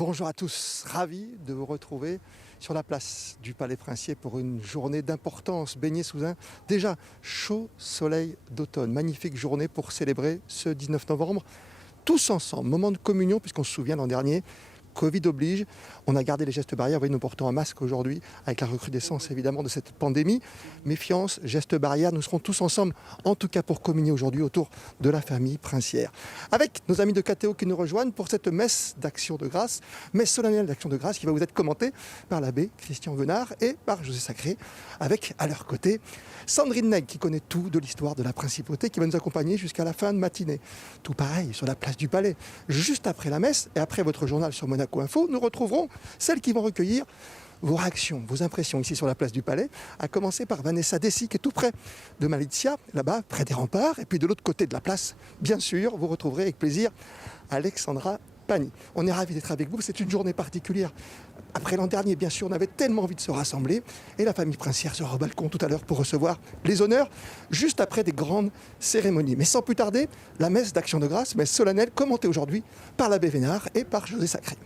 Bonjour à tous, ravi de vous retrouver sur la place du Palais Princier pour une journée d'importance, baignée sous un déjà chaud soleil d'automne. Magnifique journée pour célébrer ce 19 novembre, tous ensemble, moment de communion, puisqu'on se souvient l'an dernier, Covid oblige, on a gardé les gestes barrières, vous voyez, nous portons un masque aujourd'hui, avec la recrudescence évidemment de cette pandémie. Méfiance, gestes barrières, nous serons tous ensemble, en tout cas pour communier aujourd'hui autour de la famille princière. Avec nos amis de KTO qui nous rejoignent pour cette messe d'action de grâce, messe solennelle d'action de grâce qui va vous être commentée par l'abbé Christian Venard et par José Sacré, avec à leur côté Sandrine Neg qui connaît tout de l'histoire de la principauté, qui va nous accompagner jusqu'à la fin de matinée. Tout pareil sur la place du Palais, juste après la messe et après votre journal sur Monaco Info, nous retrouverons celles qui vont recueillir vos réactions, vos impressions ici sur la place du Palais, à commencer par Vanessa Dessy, qui est tout près de Malizia, là-bas, près des remparts. Et puis de l'autre côté de la place, bien sûr, vous retrouverez avec plaisir Alexandra Pani. On est ravis d'être avec vous, c'est une journée particulière. Après l'an dernier, bien sûr, on avait tellement envie de se rassembler. Et la famille princière sera au balcon tout à l'heure pour recevoir les honneurs, juste après des grandes cérémonies. Mais sans plus tarder, la messe d'action de grâce, messe solennelle, commentée aujourd'hui par l'abbé Venard et par José Sacré.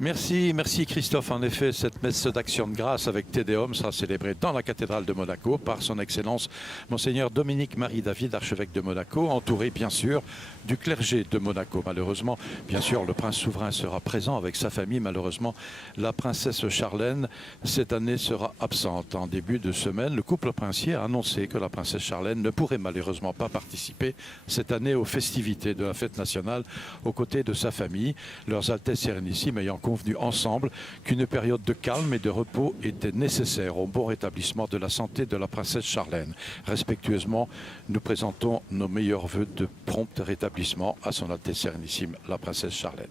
Merci Christophe. En effet, cette messe d'action de grâce avec Te Deum sera célébrée dans la cathédrale de Monaco par son Excellence Monseigneur Dominique-Marie David, archevêque de Monaco, entouré bien sûr du clergé de Monaco. Malheureusement, bien sûr, le prince souverain sera présent avec sa famille. Malheureusement, la princesse Charlène, cette année, sera absente. En début de semaine, le couple princier a annoncé que la princesse Charlène ne pourrait malheureusement pas participer cette année aux festivités de la fête nationale aux côtés de sa famille. Leurs Altesses Sérénissimes ayant convenu ensemble qu'une période de calme et de repos était nécessaire au bon rétablissement de la santé de la princesse Charlène. Respectueusement, nous présentons nos meilleurs vœux de prompt rétablissement à son Altesse Sérénissime, la princesse Charlène.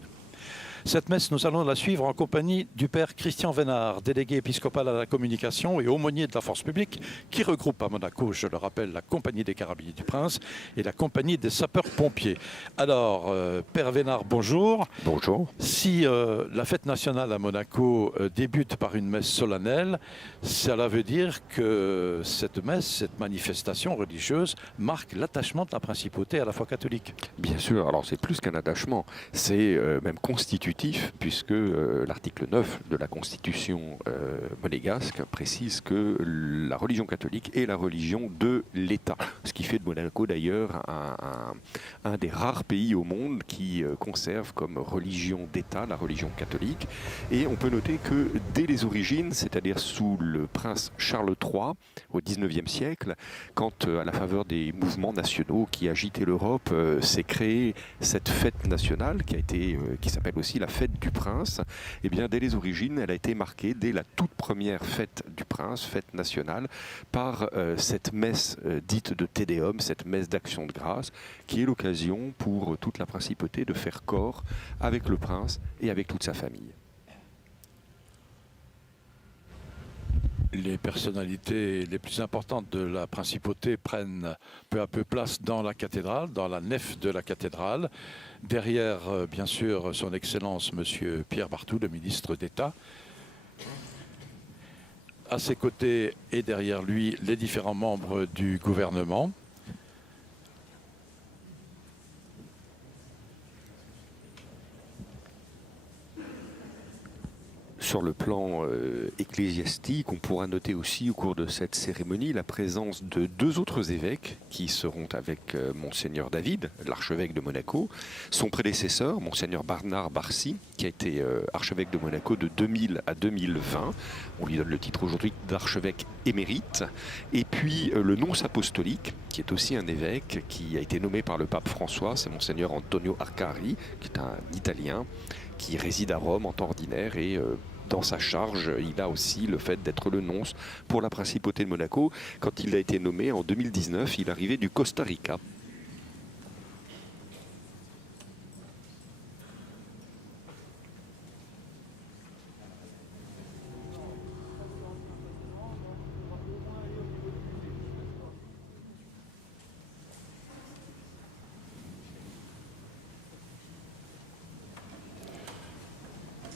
Cette messe, nous allons la suivre en compagnie du père Christian Venard, délégué épiscopal à la communication et aumônier de la force publique, qui regroupe à Monaco, je le rappelle, la Compagnie des Carabiniers du Prince et la Compagnie des sapeurs-pompiers. Alors, père Venard, bonjour. Bonjour. Si la fête nationale à Monaco débute par une messe solennelle, cela veut dire que cette messe, cette manifestation religieuse, marque l'attachement de la principauté à la foi catholique. Bien sûr, alors c'est plus qu'un attachement, c'est même constitutif, puisque l'article 9 de la Constitution monégasque précise que la religion catholique est la religion de l'État. Ce qui fait de Monaco d'ailleurs un des rares pays au monde qui conserve comme religion d'État la religion catholique. Et on peut noter que dès les origines, c'est-à-dire sous le prince Charles III au XIXe siècle, quand à la faveur des mouvements nationaux qui agitaient l'Europe, s'est créée cette fête nationale qui s'appelle aussi la fête du prince, et bien dès les origines, elle a été marquée dès la toute première fête du prince, fête nationale, par cette messe dite de Te Deum, cette messe d'action de grâce, qui est l'occasion pour toute la principauté de faire corps avec le prince et avec toute sa famille. Les personnalités les plus importantes de la principauté prennent peu à peu place dans la cathédrale, dans la nef de la cathédrale. Derrière, bien sûr, son Excellence, Monsieur Pierre Barthou, le ministre d'État. À ses côtés et derrière lui, les différents membres du gouvernement. Sur le plan ecclésiastique, on pourra noter aussi au cours de cette cérémonie la présence de deux autres évêques qui seront avec Monseigneur David, l'archevêque de Monaco, son prédécesseur, Monseigneur Bernard Barcy, qui a été archevêque de Monaco de 2000 à 2020. On lui donne le titre aujourd'hui d'archevêque émérite. Et puis le nonce apostolique, qui est aussi un évêque, qui a été nommé par le pape François, c'est Monseigneur Antonio Arcari, qui est un Italien, qui réside à Rome en temps ordinaire et dans sa charge, il a aussi le fait d'être le nonce pour la principauté de Monaco. Quand il a été nommé en 2019, il arrivait du Costa Rica.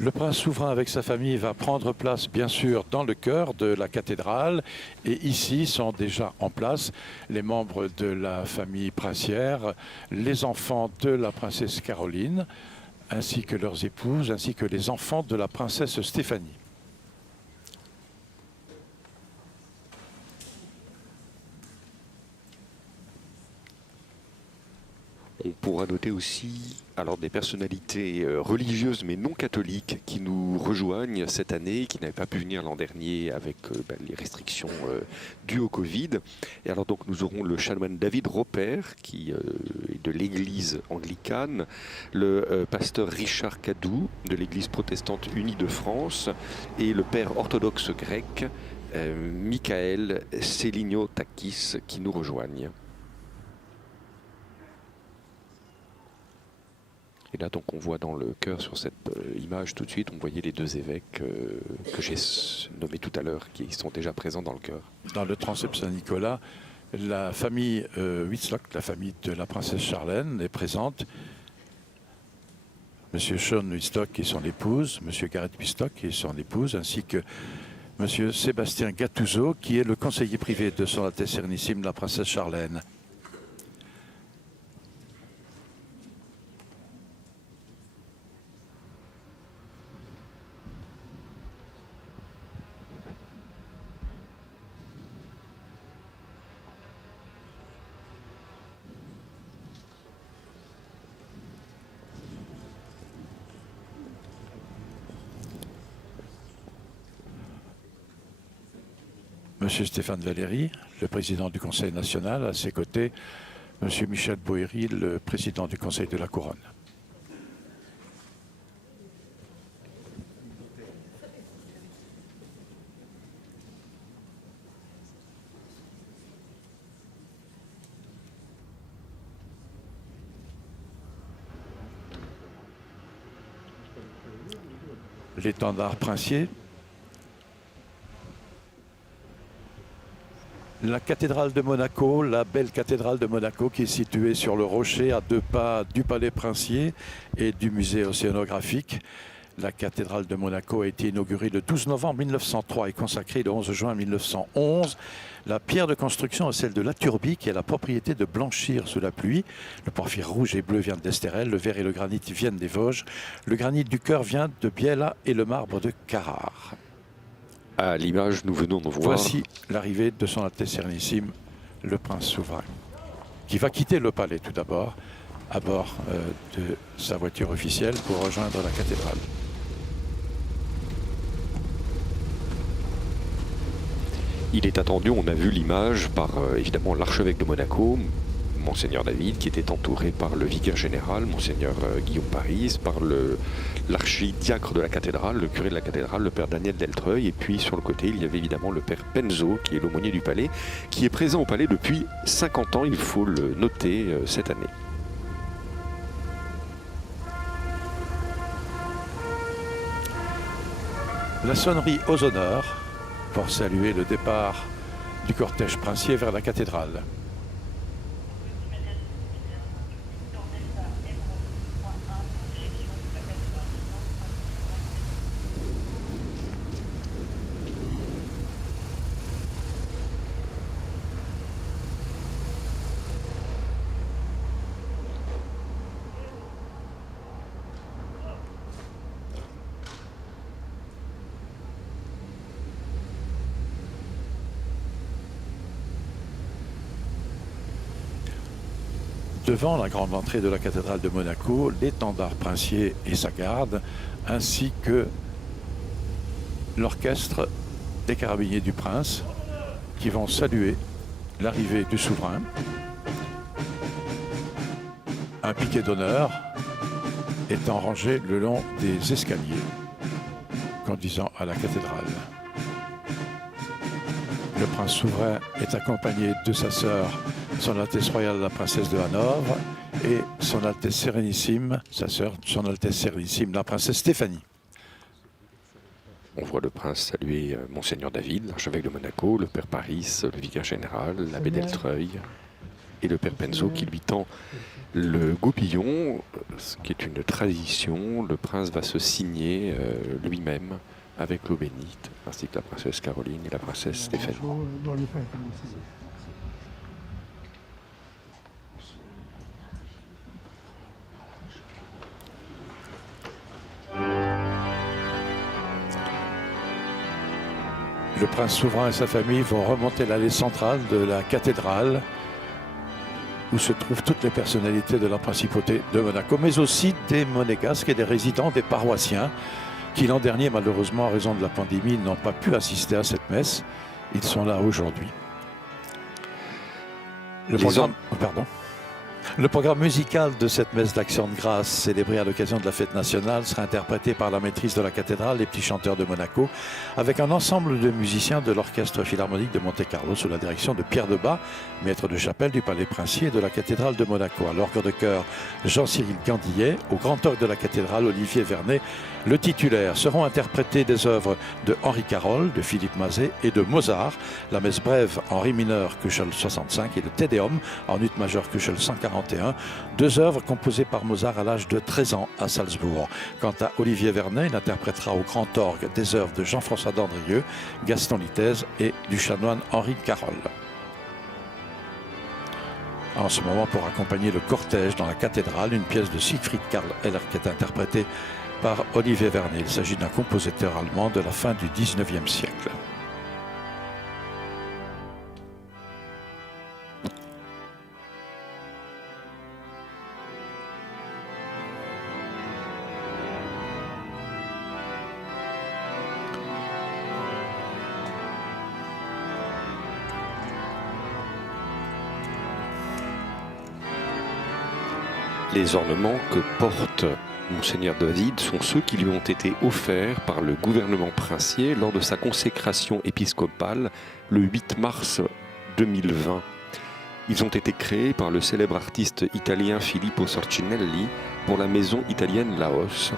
Le prince souverain avec sa famille va prendre place bien sûr dans le cœur de la cathédrale et ici sont déjà en place les membres de la famille princière, les enfants de la princesse Caroline, ainsi que leurs épouses, ainsi que les enfants de la princesse Stéphanie. On pourra noter aussi alors des personnalités religieuses mais non catholiques qui nous rejoignent cette année, qui n'avaient pas pu venir l'an dernier avec les restrictions dues au Covid. Et alors donc nous aurons le chanoine David Roper qui est de l'église anglicane, le pasteur Richard Cadou de l'église protestante unie de France et le père orthodoxe grec Michael Selignotakis qui nous rejoignent. Et là, donc, on voit dans le chœur, sur cette image, tout de suite, on voyait les deux évêques que j'ai nommés tout à l'heure, qui sont déjà présents dans le chœur. Dans le transept Saint-Nicolas, la famille Wittstock, la famille de la princesse Charlène, est présente. Monsieur Sean Wittstock et son épouse, Monsieur Gareth Wittstock et son épouse, ainsi que Monsieur Sébastien Gattuso, qui est le conseiller privé de son Altesse Sérénissime, la princesse Charlène. Monsieur Stéphane Valéry, le président du Conseil national, à ses côtés, Monsieur Michel Boéry, le président du Conseil de la Couronne. L'étendard princier. La cathédrale de Monaco, la belle cathédrale de Monaco qui est située sur le rocher à 2 pas du palais princier et du musée océanographique. La cathédrale de Monaco a été inaugurée le 12 novembre 1903 et consacrée le 11 juin 1911. La pierre de construction est celle de la Turbie qui a la propriété de blanchir sous la pluie. Le porphyre rouge et bleu vient d'Estérel, le verre et le granit viennent des Vosges. Le granit du chœur vient de Biella et le marbre de Carrare. À l'image, nous venons de voir... Voici l'arrivée de son Altesse Sérénissime, le prince souverain, qui va quitter le palais tout d'abord, à bord de sa voiture officielle pour rejoindre la cathédrale. Il est attendu, on a vu l'image par évidemment l'archevêque de Monaco, Monseigneur David, qui était entouré par le vicaire général, Monseigneur Guillaume Paris, par l'archidiacre de la cathédrale, le curé de la cathédrale, le père Daniel Deltreuil, et puis sur le côté, il y avait évidemment le père Penzo, qui est l'aumônier du palais, qui est présent au palais depuis 50 ans, il faut le noter cette année. La sonnerie aux honneurs pour saluer le départ du cortège princier vers la cathédrale. Devant la grande entrée de la cathédrale de Monaco, l'étendard princier et sa garde, ainsi que l'orchestre des carabiniers du prince, qui vont saluer l'arrivée du souverain. Un piquet d'honneur étant rangé le long des escaliers conduisant à la cathédrale. Le prince souverain est accompagné de sa sœur, son Altesse royale la princesse de Hanovre, et son Altesse sérénissime, sa sœur, son Altesse sérénissime la princesse Stéphanie. On voit le prince saluer Monseigneur David, l'archevêque de Monaco, le père Paris, le vicaire général, l'abbé Deltreuil et le père Penzo qui lui tend le goupillon, ce qui est une tradition. Le prince va se signer lui-même avec l'eau bénite, ainsi que la princesse Caroline et la princesse Stéphanie. Le prince souverain et sa famille vont remonter l'allée centrale de la cathédrale où se trouvent toutes les personnalités de la principauté de Monaco, mais aussi des monégasques et des résidents, des paroissiens qui l'an dernier, malheureusement, en raison de la pandémie, n'ont pas pu assister à cette messe. Ils sont là aujourd'hui. Le programme musical de cette messe d'Action de grâce, célébrée à l'occasion de la fête nationale, sera interprété par la maîtrise de la cathédrale, les petits chanteurs de Monaco, avec un ensemble de musiciens de l'Orchestre Philharmonique de Monte-Carlo, sous la direction de Pierre Debat, maître de chapelle du Palais Princier et de la cathédrale de Monaco. À l'orgue de chœur, Jean-Cyril Candillet, au grand orgue de la cathédrale, Olivier Vernet, le titulaire. Seront interprétées des œuvres de Henri Carole, de Philippe Mazet et de Mozart, la messe brève en ré mineur Köchel 65 et le Te Deum en ut majeur Köchel 141, deux œuvres composées par Mozart à l'âge de 13 ans à Salzbourg. Quant à Olivier Vernet, il interprétera au grand orgue des œuvres de Jean-François Dandrieux, Gaston Litez et du chanoine Henri Carole. En ce moment, pour accompagner le cortège dans la cathédrale, une pièce de Siegfried Karl Heller qui est interprétée par Olivier Vernet. Il s'agit d'un compositeur allemand de la fin du XIXe siècle. Les ornements que porte Monseigneur David sont ceux qui lui ont été offerts par le gouvernement princier lors de sa consécration épiscopale le 8 mars 2020. Ils ont été créés par le célèbre artiste italien Filippo Sorcinelli pour la maison italienne Laos.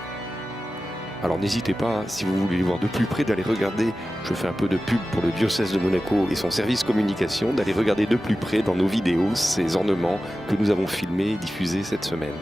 Alors n'hésitez pas, si vous voulez les voir de plus près, d'aller regarder, je fais un peu de pub pour le diocèse de Monaco et son service communication, d'aller regarder de plus près dans nos vidéos ces ornements que nous avons filmés et diffusés cette semaine.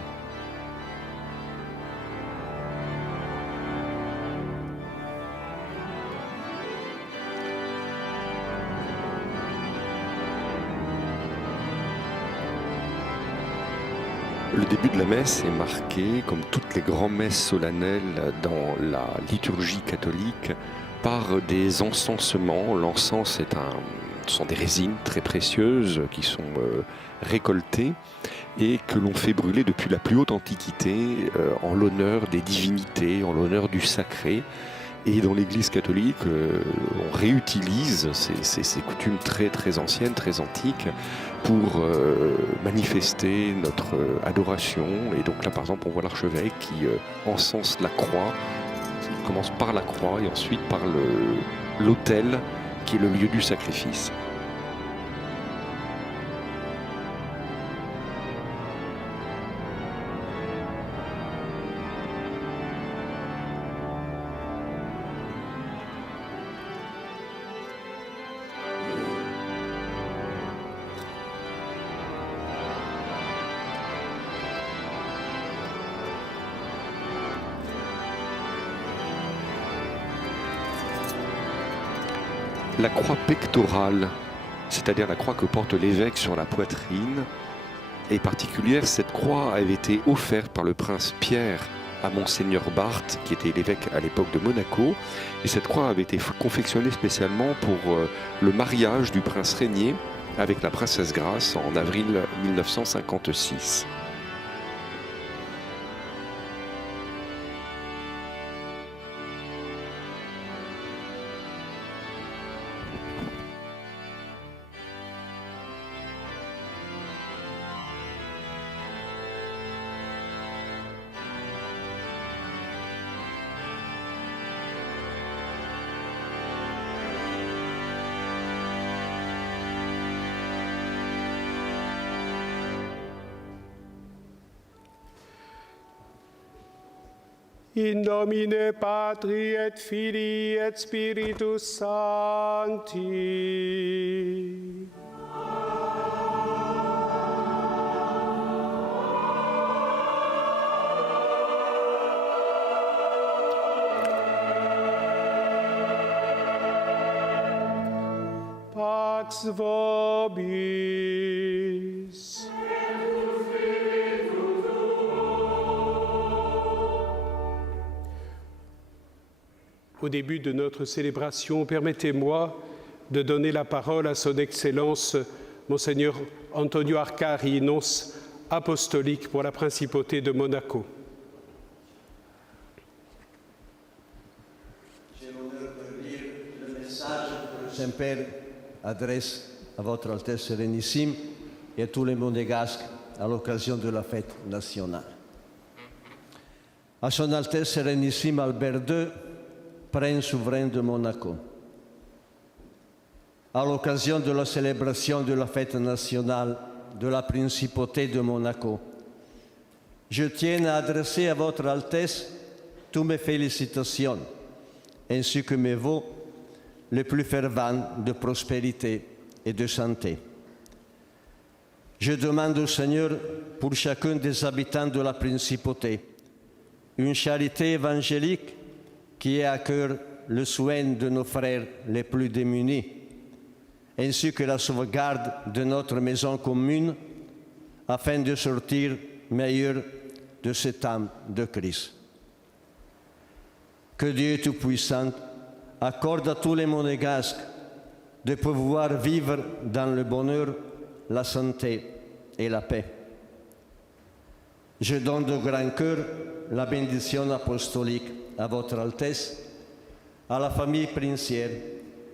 Le début de la messe est marqué, comme toutes les grands-messes solennelles dans la liturgie catholique, par des encensements. L'encens sont des résines très précieuses qui sont récoltées et que l'on fait brûler depuis la plus haute antiquité en l'honneur des divinités, en l'honneur du sacré. Et dans l'Église catholique, on réutilise ces coutumes très très anciennes, très antiques, pour manifester notre adoration. Et donc là, par exemple, on voit l'archevêque qui encense la croix. Il commence par la croix et ensuite par l'autel, qui est le lieu du sacrifice. La croix pectorale, c'est-à-dire la croix que porte l'évêque sur la poitrine, est particulière. Cette croix avait été offerte par le prince Pierre à Monseigneur Barthes, qui était l'évêque à l'époque de Monaco. Et cette croix avait été confectionnée spécialement pour le mariage du prince Régnier avec la princesse Grace en avril 1956. In nomine Patri et Filii et Spiritus Sancti. Pax vobis. Au début de notre célébration, permettez-moi de donner la parole à son Excellence, Monseigneur Antonio Arcari, nonce apostolique pour la principauté de Monaco. J'ai l'honneur de lire le message que le Saint-Père adresse à votre Altesse Sérénissime et à tous les Monégasques à l'occasion de la fête nationale. À son Altesse Sérénissime Albert II, Prince souverain de Monaco. À l'occasion de la célébration de la fête nationale de la Principauté de Monaco, je tiens à adresser à votre Altesse toutes mes félicitations, ainsi que mes vœux les plus fervents de prospérité et de santé. Je demande au Seigneur pour chacun des habitants de la Principauté une charité évangélique qui ait à cœur le soin de nos frères les plus démunis, ainsi que la sauvegarde de notre maison commune, afin de sortir meilleurs de ce temps de crise. Que Dieu Tout-Puissant accorde à tous les Monégasques de pouvoir vivre dans le bonheur, la santé et la paix. Je donne de grand cœur la bénédiction apostolique à votre Altesse, à la famille princière,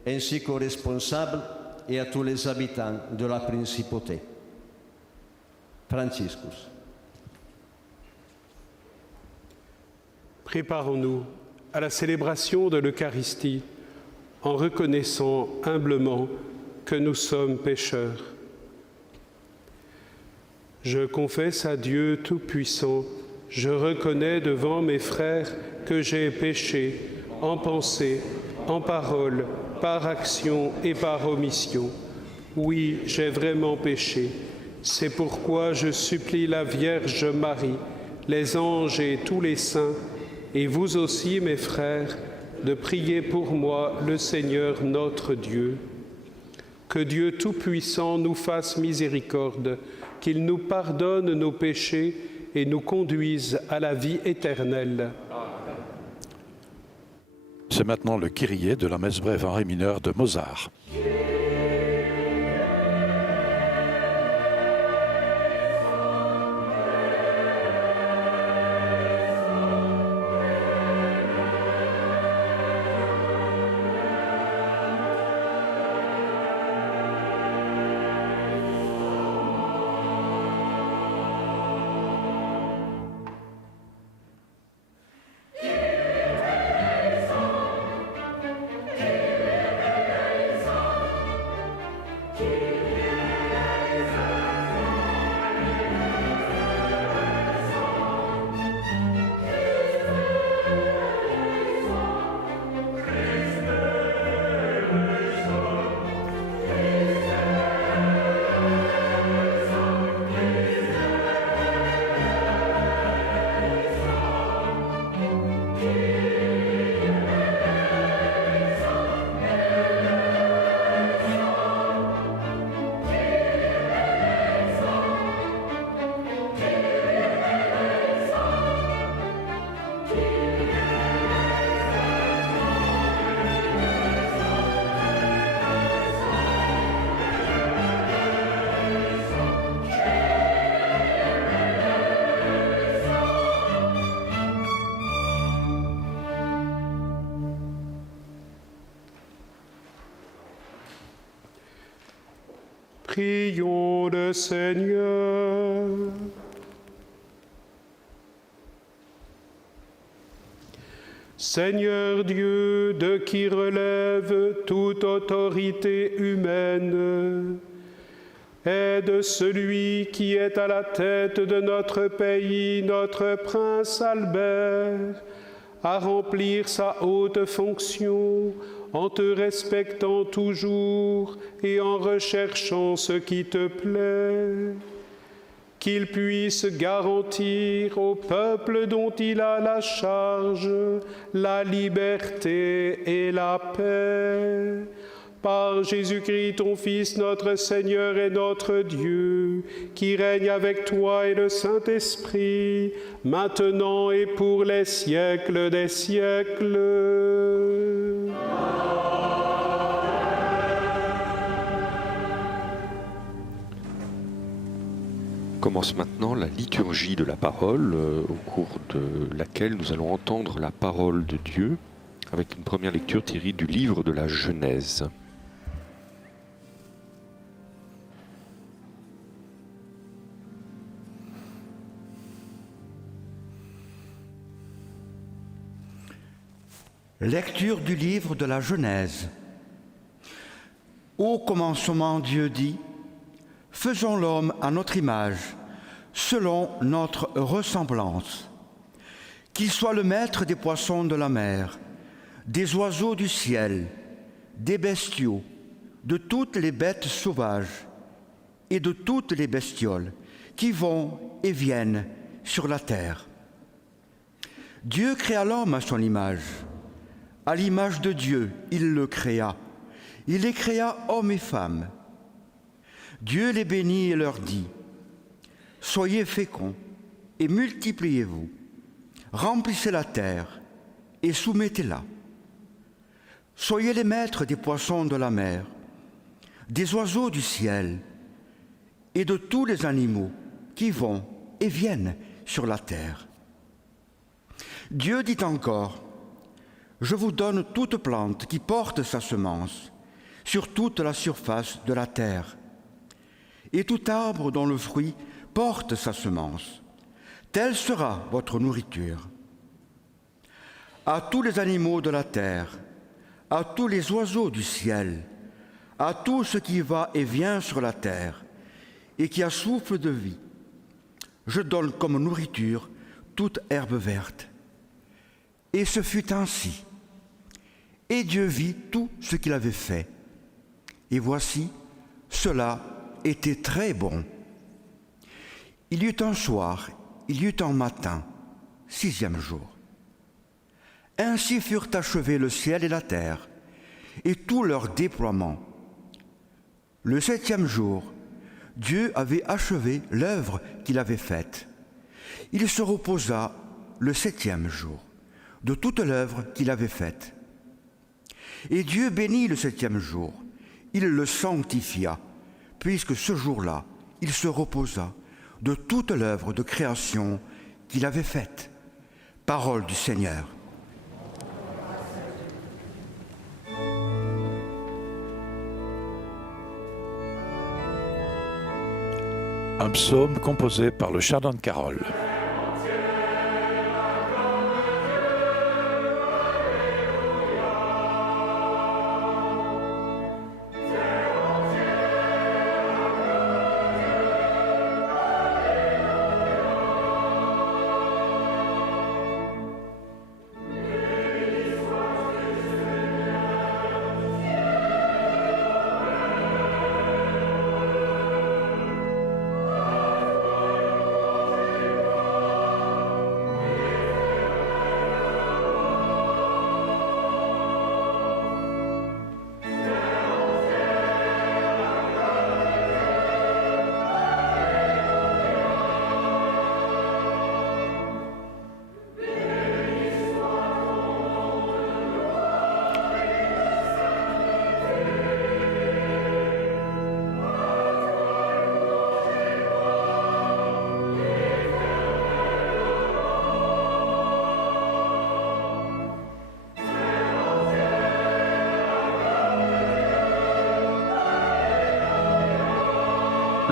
ainsi qu'aux responsables et à tous les habitants de la Principauté. Franciscus. Préparons-nous à la célébration de l'Eucharistie en reconnaissant humblement que nous sommes pécheurs. Je confesse à Dieu Tout-Puissant, je reconnais devant mes frères que j'ai péché en pensée, en parole, par action et par omission. Oui, j'ai vraiment péché. C'est pourquoi je supplie la Vierge Marie, les anges et tous les saints, et vous aussi, mes frères, de prier pour moi le Seigneur notre Dieu. Que Dieu Tout-Puissant nous fasse miséricorde, qu'il nous pardonne nos péchés et nous conduise à la vie éternelle. C'est maintenant le Kyrie de la messe brève en ré mineur de Mozart. Prions le Seigneur. Seigneur Dieu, de qui relève toute autorité humaine, aide celui qui est à la tête de notre pays, notre prince Albert, à remplir sa haute fonction en te respectant toujours et en recherchant ce qui te plaît, qu'il puisse garantir au peuple dont il a la charge la liberté et la paix. Par Jésus-Christ, ton Fils, notre Seigneur et notre Dieu, qui règne avec toi et le Saint-Esprit, maintenant et pour les siècles des siècles. Commence maintenant la liturgie de la parole, au cours de laquelle nous allons entendre la parole de Dieu, avec une première lecture tirée du livre de la Genèse. Lecture du livre de la Genèse. Au commencement, Dieu dit : faisons l'homme à notre image, selon notre ressemblance. Qu'il soit le maître des poissons de la mer, des oiseaux du ciel, des bestiaux, de toutes les bêtes sauvages et de toutes les bestioles qui vont et viennent sur la terre. Dieu créa l'homme à son image. À l'image de Dieu, il le créa. Il les créa hommes et femmes. Dieu les bénit et leur dit : soyez féconds et multipliez-vous, remplissez la terre et soumettez-la. Soyez les maîtres des poissons de la mer, des oiseaux du ciel et de tous les animaux qui vont et viennent sur la terre. Dieu dit encore : je vous donne toute plante qui porte sa semence sur toute la surface de la terre, et tout arbre dont le fruit porte sa semence. Telle sera votre nourriture. À tous les animaux de la terre, à tous les oiseaux du ciel, à tout ce qui va et vient sur la terre et qui a souffle de vie, je donne comme nourriture toute herbe verte. Et ce fut ainsi. Et Dieu vit tout ce qu'il avait fait. Et voici, cela était très bon. Il y eut un soir, il y eut un matin, 6e jour. Ainsi furent achevés le ciel et la terre, et tout leur déploiement. Le 7e jour, Dieu avait achevé l'œuvre qu'il avait faite. Il se reposa le 7e jour de toute l'œuvre qu'il avait faite. Et Dieu bénit le 7e jour. Il le sanctifia, puisque ce jour-là, il se reposa de toute l'œuvre de création qu'il avait faite. Parole du Seigneur. Un psaume composé par le Chardon de Carole.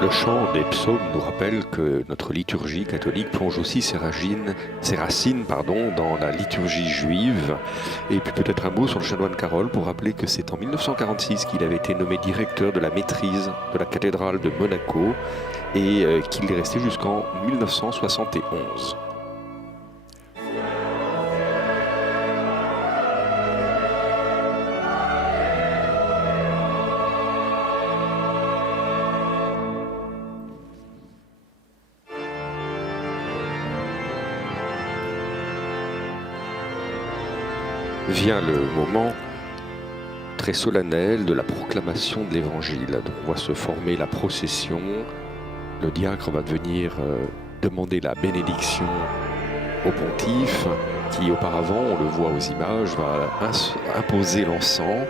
Le chant des psaumes nous rappelle que notre liturgie catholique plonge aussi ses racines dans la liturgie juive. Et puis peut-être un mot sur le chanoine de Carole pour rappeler que c'est en 1946 qu'il avait été nommé directeur de la maîtrise de la cathédrale de Monaco et qu'il est resté jusqu'en 1971. Vient le moment très solennel de la proclamation de l'Évangile. Donc on voit se former la procession. Le diacre va venir demander la bénédiction au pontife, qui auparavant, on le voit aux images, va imposer l'encens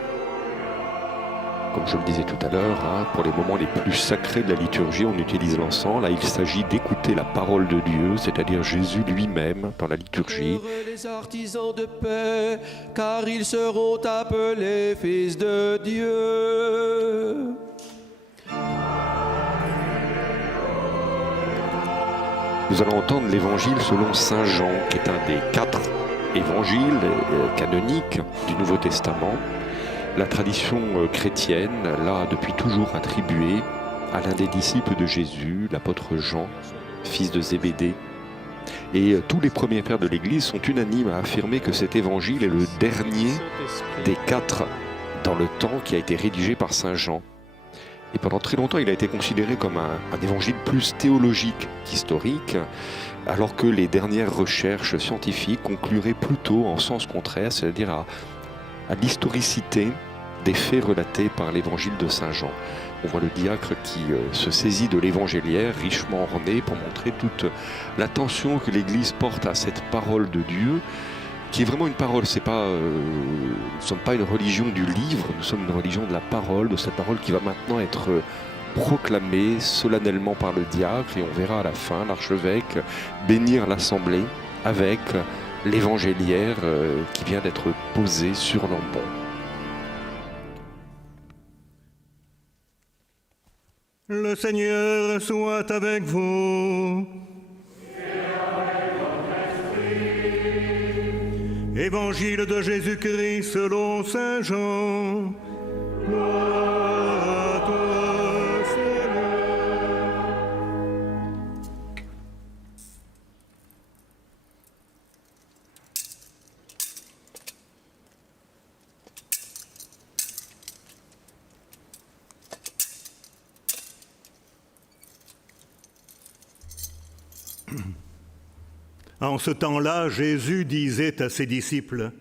comme je le disais tout à l'heure, pour les moments les plus sacrés de la liturgie, on utilise l'encens. Là, il s'agit d'écouter la parole de Dieu, c'est-à-dire Jésus lui-même dans la liturgie. Heureux les artisans de paix, car ils seront appelés fils de Dieu. Nous allons entendre l'évangile selon saint Jean, qui est un des 4 évangiles canoniques du Nouveau Testament. La tradition chrétienne l'a depuis toujours attribué à l'un des disciples de Jésus, l'apôtre Jean, fils de Zébédée. Et tous les premiers pères de l'Église sont unanimes à affirmer que cet évangile est le dernier des 4 dans le temps qui a été rédigé par saint Jean. Et pendant très longtemps, il a été considéré comme un évangile plus théologique qu'historique, alors que les dernières recherches scientifiques concluraient plutôt en sens contraire, c'est-à-dire à l'historicité des faits relatés par l'évangile de saint Jean. On voit le diacre qui se saisit de l'évangéliaire richement orné pour montrer toute l'attention que l'Église porte à cette parole de Dieu, qui est vraiment une parole. Nous ne sommes pas une religion du livre, nous sommes une religion de la parole, de cette parole qui va maintenant être proclamée solennellement par le diacre, et on verra à la fin l'archevêque bénir l'assemblée avec l'évangéliaire qui vient d'être posé sur l'ambon. Le Seigneur soit avec vous. Évangile de Jésus-Christ selon saint Jean. Gloire à toi, Seigneur. En ce temps-là, Jésus disait à ses disciples :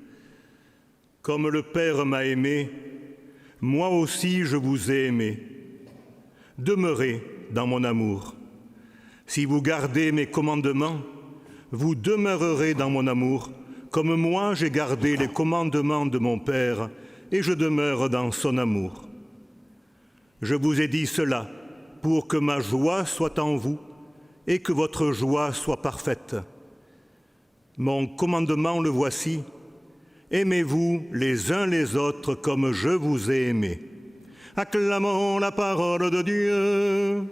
« Comme le Père m'a aimé, moi aussi je vous ai aimé. Demeurez dans mon amour. Si vous gardez mes commandements, vous demeurerez dans mon amour, comme moi j'ai gardé les commandements de mon Père, et je demeure dans son amour. Je vous ai dit cela pour que ma joie soit en vous et que votre joie soit parfaite. Mon commandement le voici, aimez-vous les uns les autres comme je vous ai aimés. Acclamons la parole de Dieu.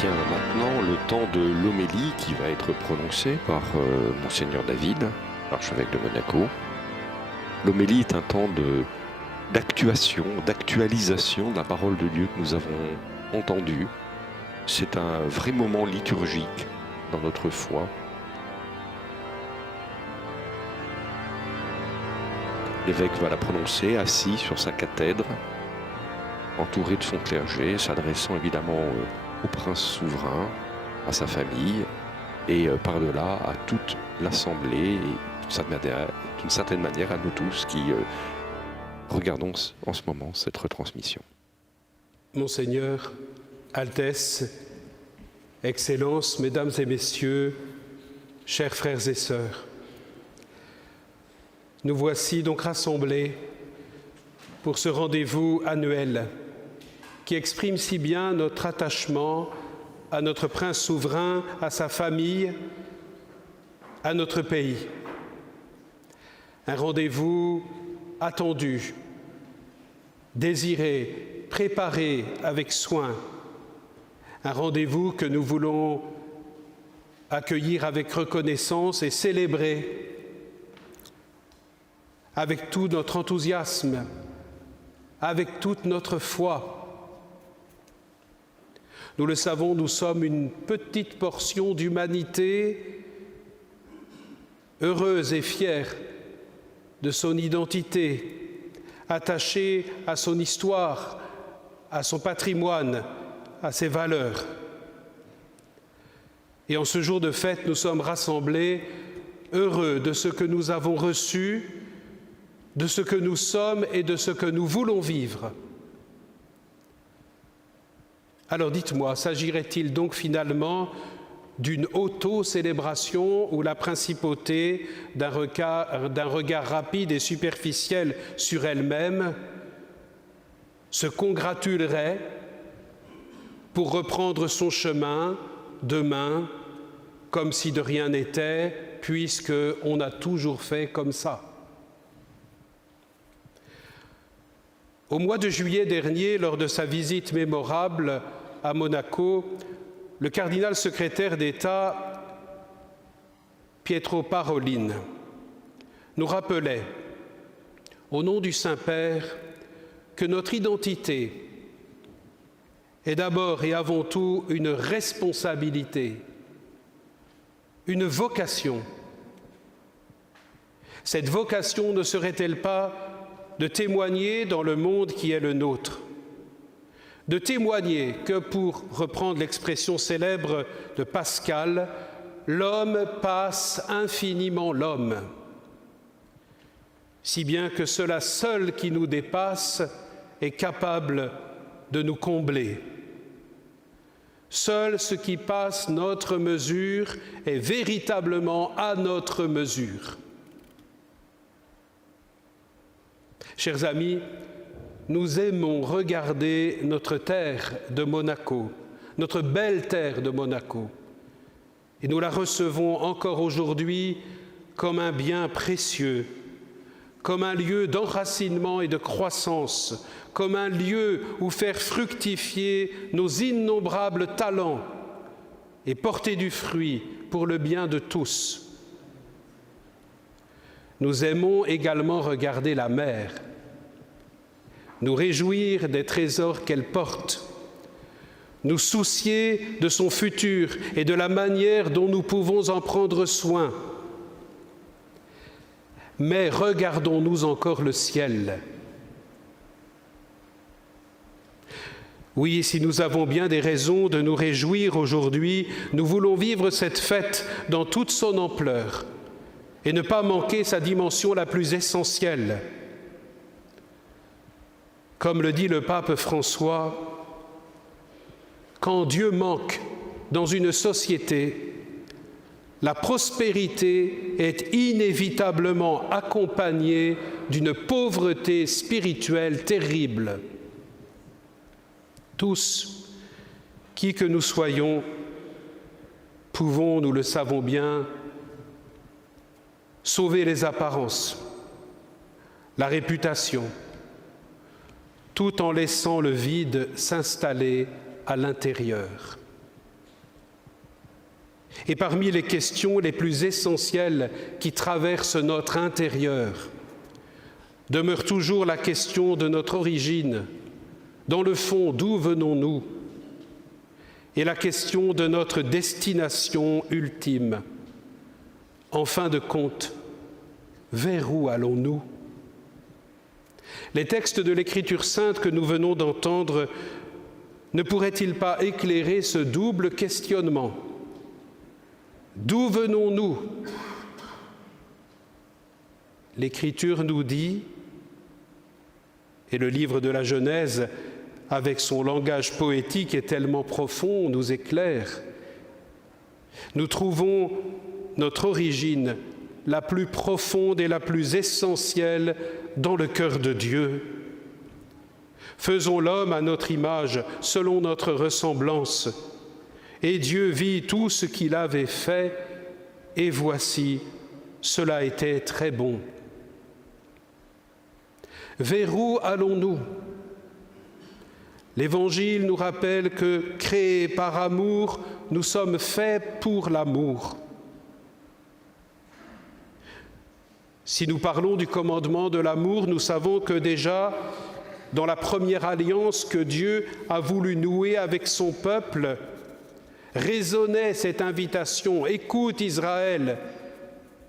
Vient maintenant le temps de l'homélie qui va être prononcée par Monseigneur David, archevêque de Monaco. L'homélie est un temps d'actualisation de la parole de Dieu que nous avons entendue. C'est un vrai moment liturgique dans notre foi. L'évêque va la prononcer assis sur sa cathèdre, entouré de son clergé, s'adressant évidemment au prince souverain, à sa famille, et par-delà à toute l'Assemblée, et d'une certaine manière à nous tous qui regardons en ce moment cette retransmission. Monseigneur, Altesse, Excellences, Mesdames et Messieurs, chers frères et sœurs, nous voici donc rassemblés pour ce rendez-vous annuel qui exprime si bien notre attachement à notre prince souverain, à sa famille, à notre pays. Un rendez-vous attendu, désiré, préparé avec soin. Un rendez-vous que nous voulons accueillir avec reconnaissance et célébrer avec tout notre enthousiasme, avec toute notre foi. Nous le savons, nous sommes une petite portion d'humanité heureuse et fière de son identité, attachée à son histoire, à son patrimoine, à ses valeurs. Et en ce jour de fête, nous sommes rassemblés, heureux de ce que nous avons reçu, de ce que nous sommes et de ce que nous voulons vivre. Alors dites-moi, s'agirait-il donc finalement d'une auto-célébration ou la principauté d'un regard rapide et superficiel sur elle-même se congratulerait pour reprendre son chemin demain comme si de rien n'était, puisqu'on a toujours fait comme ça? Au mois de juillet dernier, lors de sa visite mémorable à Monaco, le cardinal secrétaire d'État Pietro Parolin nous rappelait, au nom du Saint-Père, que notre identité est d'abord et avant tout une responsabilité, une vocation. Cette vocation ne serait-elle pas de témoigner dans le monde qui est le nôtre, de témoigner que, pour reprendre l'expression célèbre de Pascal, l'homme passe infiniment l'homme, si bien que cela seul qui nous dépasse est capable de nous combler. Seul ce qui passe notre mesure est véritablement à notre mesure. Chers amis, nous aimons regarder notre terre de Monaco, notre belle terre de Monaco, et nous la recevons encore aujourd'hui comme un bien précieux, comme un lieu d'enracinement et de croissance, comme un lieu où faire fructifier nos innombrables talents et porter du fruit pour le bien de tous. Nous aimons également regarder la mer, nous réjouir des trésors qu'elle porte, nous soucier de son futur et de la manière dont nous pouvons en prendre soin. Mais regardons-nous encore le ciel. Oui, si nous avons bien des raisons de nous réjouir aujourd'hui, nous voulons vivre cette fête dans toute son ampleur et ne pas manquer sa dimension la plus essentielle. Comme le dit le pape François, quand Dieu manque dans une société, la prospérité est inévitablement accompagnée d'une pauvreté spirituelle terrible. Tous, qui que nous soyons, pouvons, nous le savons bien, sauver les apparences, la réputation, tout en laissant le vide s'installer à l'intérieur. Et parmi les questions les plus essentielles qui traversent notre intérieur, demeure toujours la question de notre origine, dans le fond, d'où venons-nous, et la question de notre destination ultime. En fin de compte, vers où allons-nous? Les textes de l'Écriture sainte que nous venons d'entendre ne pourraient-ils pas éclairer ce double questionnement? D'où venons-nous? L'Écriture nous dit, et le livre de la Genèse, avec son langage poétique et tellement profond, nous éclaire. Nous trouvons notre origine la plus profonde et la plus essentielle dans le cœur de Dieu. Faisons l'homme à notre image, selon notre ressemblance. Et Dieu vit tout ce qu'il avait fait, et voici, cela était très bon. Vers où allons-nous? L'Évangile nous rappelle que, créés par amour, nous sommes faits pour l'amour. Si nous parlons du commandement de l'amour, nous savons que déjà, dans la première alliance que Dieu a voulu nouer avec son peuple, résonnait cette invitation « Écoute Israël,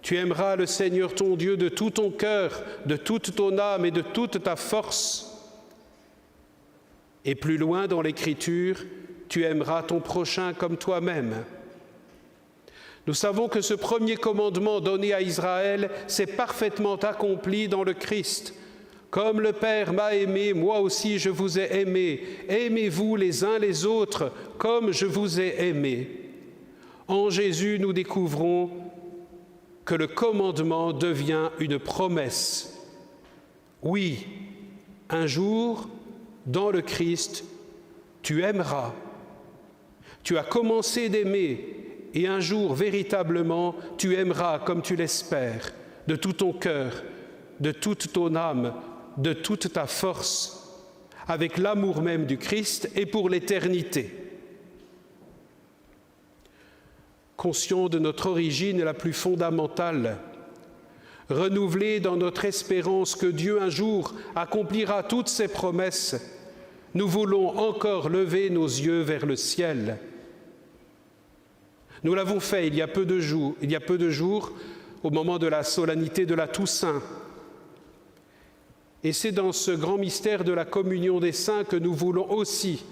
Tu aimeras le Seigneur ton Dieu de tout ton cœur, de toute ton âme et de toute ta force. Et plus loin dans l'Écriture, tu aimeras ton prochain comme toi-même. Nous savons que ce premier commandement donné à Israël s'est parfaitement accompli dans le Christ. Comme le Père m'a aimé, moi aussi je vous ai aimé. Aimez-vous les uns les autres comme je vous ai aimé. En Jésus, nous découvrons que le commandement devient une promesse. Oui, un jour, dans le Christ, tu aimeras. Tu as commencé d'aimer et un jour, véritablement, tu aimeras comme tu l'espères, de tout ton cœur, de toute ton âme, de toute ta force, avec l'amour même du Christ et pour l'éternité. Conscient de notre origine la plus fondamentale, renouvelés dans notre espérance que Dieu un jour accomplira toutes ses promesses, nous voulons encore lever nos yeux vers le ciel. Nous l'avons fait il y a peu de jours, au moment de la solennité de la Toussaint. Et c'est dans ce grand mystère de la communion des saints que nous voulons aussi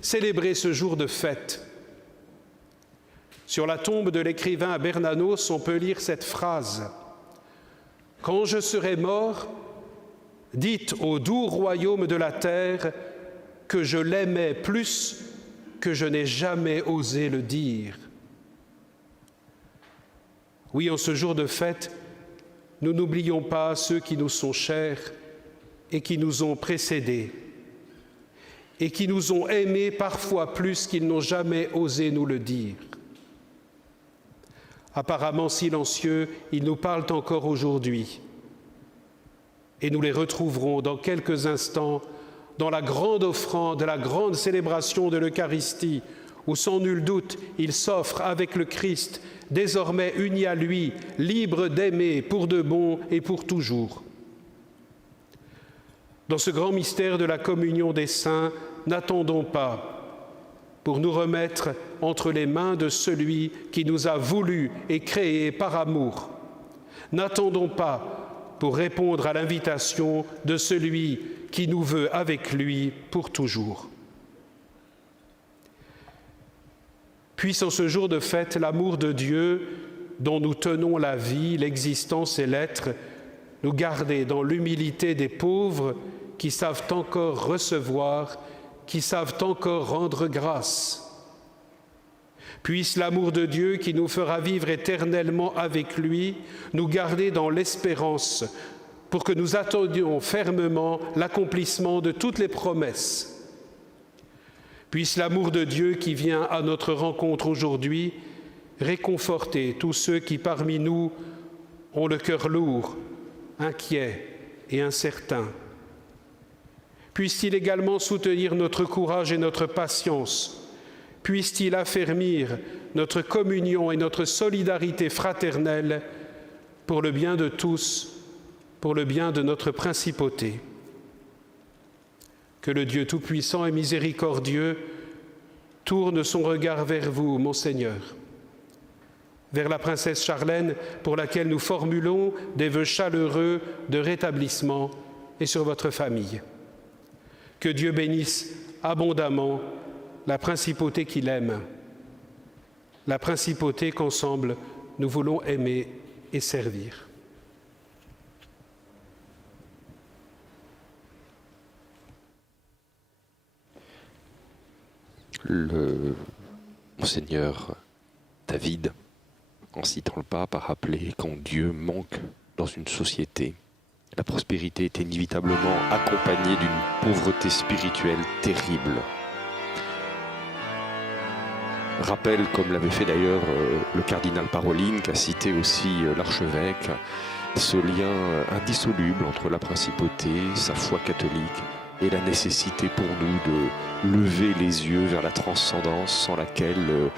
célébrer ce jour de fête. Sur la tombe de l'écrivain Bernanos, on peut lire cette phrase : « Quand je serai mort, dites au doux royaume de la terre que je l'aimais plus que je n'ai jamais osé le dire. » Oui, en ce jour de fête, nous n'oublions pas ceux qui nous sont chers et qui nous ont précédés et qui nous ont aimés parfois plus qu'ils n'ont jamais osé nous le dire. Apparemment silencieux, ils nous parlent encore aujourd'hui. Et nous les retrouverons dans quelques instants dans la grande offrande, la grande célébration de l'Eucharistie, où sans nul doute il s'offre avec le Christ, désormais uni à lui, libre d'aimer pour de bon et pour toujours. Dans ce grand mystère de la communion des saints, n'attendons pas pour nous remettre entre les mains de celui qui nous a voulu et créé par amour. N'attendons pas pour répondre à l'invitation de celui qui nous veut avec lui pour toujours. Puisse en ce jour de fête l'amour de Dieu, dont nous tenons la vie, l'existence et l'être, nous garder dans l'humilité des pauvres qui savent encore recevoir, qui savent encore rendre grâce. Puisse l'amour de Dieu qui nous fera vivre éternellement avec lui, nous garder dans l'espérance pour que nous attendions fermement l'accomplissement de toutes les promesses. Puisse l'amour de Dieu qui vient à notre rencontre aujourd'hui réconforter tous ceux qui parmi nous ont le cœur lourd, inquiet et incertain. Puisse-t-il également soutenir notre courage et notre patience. Puisse-t-il affermir notre communion et notre solidarité fraternelle pour le bien de tous, pour le bien de notre principauté. Que le Dieu Tout-Puissant et Miséricordieux tourne son regard vers vous, mon Seigneur, vers la princesse Charlène, pour laquelle nous formulons des vœux chaleureux de rétablissement, et sur votre famille. Que Dieu bénisse abondamment la principauté qu'il aime, la principauté qu'ensemble nous voulons aimer et servir. Le Monseigneur David, en citant le pape, a rappelé quand Dieu manque dans une société, la prospérité est inévitablement accompagnée d'une pauvreté spirituelle terrible. Rappel, comme l'avait fait d'ailleurs le cardinal Parolin, qu'a cité aussi l'archevêque, ce lien indissoluble entre la principauté, sa foi catholique et la nécessité pour nous de lever les yeux vers la transcendance sans laquelle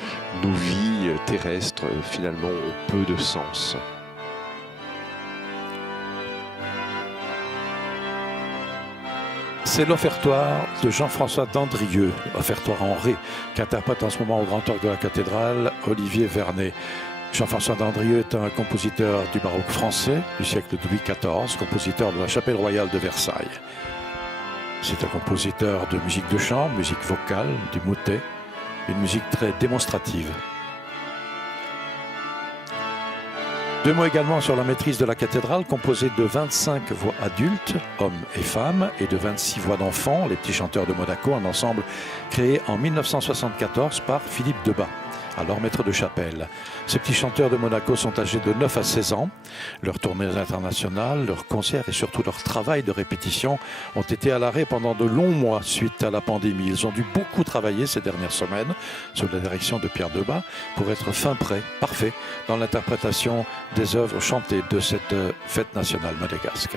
nos vies terrestres finalement ont peu de sens. C'est l'offertoire de Jean-François Dandrieux, offertoire en ré, qu'interprète en ce moment au grand orgue de la cathédrale Olivier Vernet. Jean-François d'Andrieux est un compositeur du baroque français du siècle de Louis XIV, compositeur de la chapelle royale de Versailles. C'est un compositeur de musique de chambre, musique vocale, du motet, une musique très démonstrative. Deux mots également sur la maîtrise de la cathédrale, composée de 25 voix adultes, hommes et femmes, et de 26 voix d'enfants, les petits chanteurs de Monaco, un ensemble créé en 1974 par Philippe Debat, alors maître de chapelle. Ces petits chanteurs de Monaco sont âgés de 9 à 16 ans. Leurs tournées internationales, leurs concerts et surtout leur travail de répétition ont été à l'arrêt pendant de longs mois suite à la pandémie. Ils ont dû beaucoup travailler ces dernières semaines sous la direction de Pierre Debat pour être fin prêt, parfait, dans l'interprétation des œuvres chantées de cette fête nationale monégasque.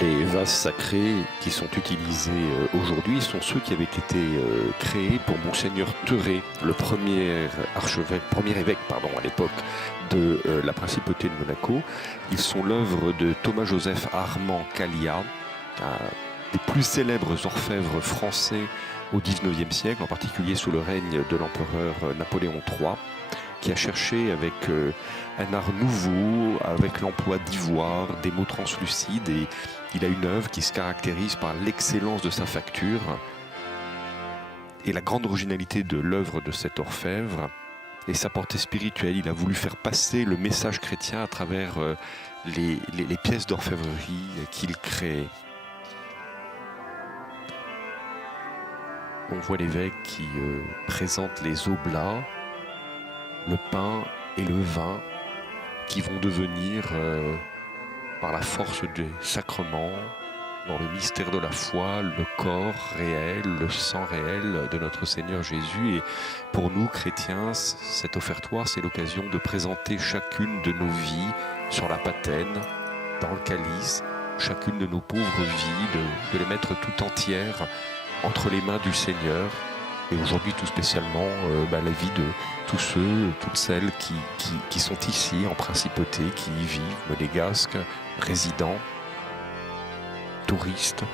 Les vases sacrés qui sont utilisés aujourd'hui sont ceux qui avaient été créés pour Monseigneur Theuret, le premier évêque à l'époque de la principauté de Monaco. Ils sont l'œuvre de Thomas-Joseph Armand Calliat, un des plus célèbres orfèvres français au XIXe siècle, en particulier sous le règne de l'empereur Napoléon III, qui a cherché avec un art nouveau, avec l'emploi d'ivoire, des mots translucides, et il a une œuvre qui se caractérise par l'excellence de sa facture et la grande originalité de l'œuvre de cet orfèvre et sa portée spirituelle. Il a voulu faire passer le message chrétien à travers les pièces d'orfèvrerie qu'il crée. On voit l'évêque qui présente les oblats, le pain et le vin qui vont devenir, par la force des sacrements, dans le mystère de la foi, le corps réel, le sang réel de notre Seigneur Jésus. Et pour nous, chrétiens, cet offertoire, c'est l'occasion de présenter chacune de nos vies sur la patène, dans le calice, chacune de nos pauvres vies, de les mettre tout entières entre les mains du Seigneur. Et aujourd'hui, tout spécialement, la vie de tous ceux, toutes celles qui sont ici en principauté, qui y vivent, monégasques, résidents, touristes.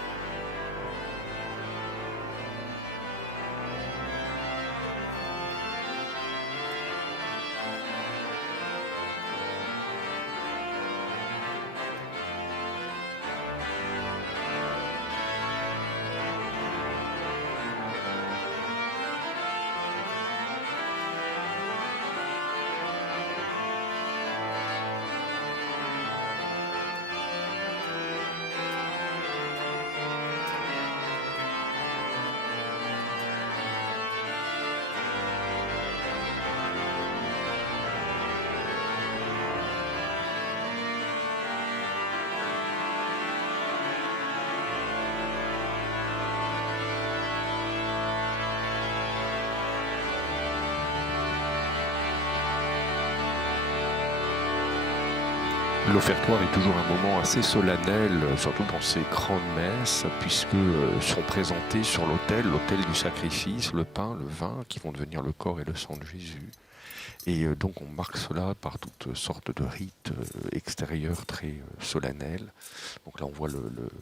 L'offertoire est toujours un moment assez solennel, surtout dans ces grandes messes, puisque sont présentés sur l'autel du sacrifice, le pain, le vin, qui vont devenir le corps et le sang de Jésus. Et donc on marque cela par toutes sortes de rites extérieurs très solennels. Donc là on voit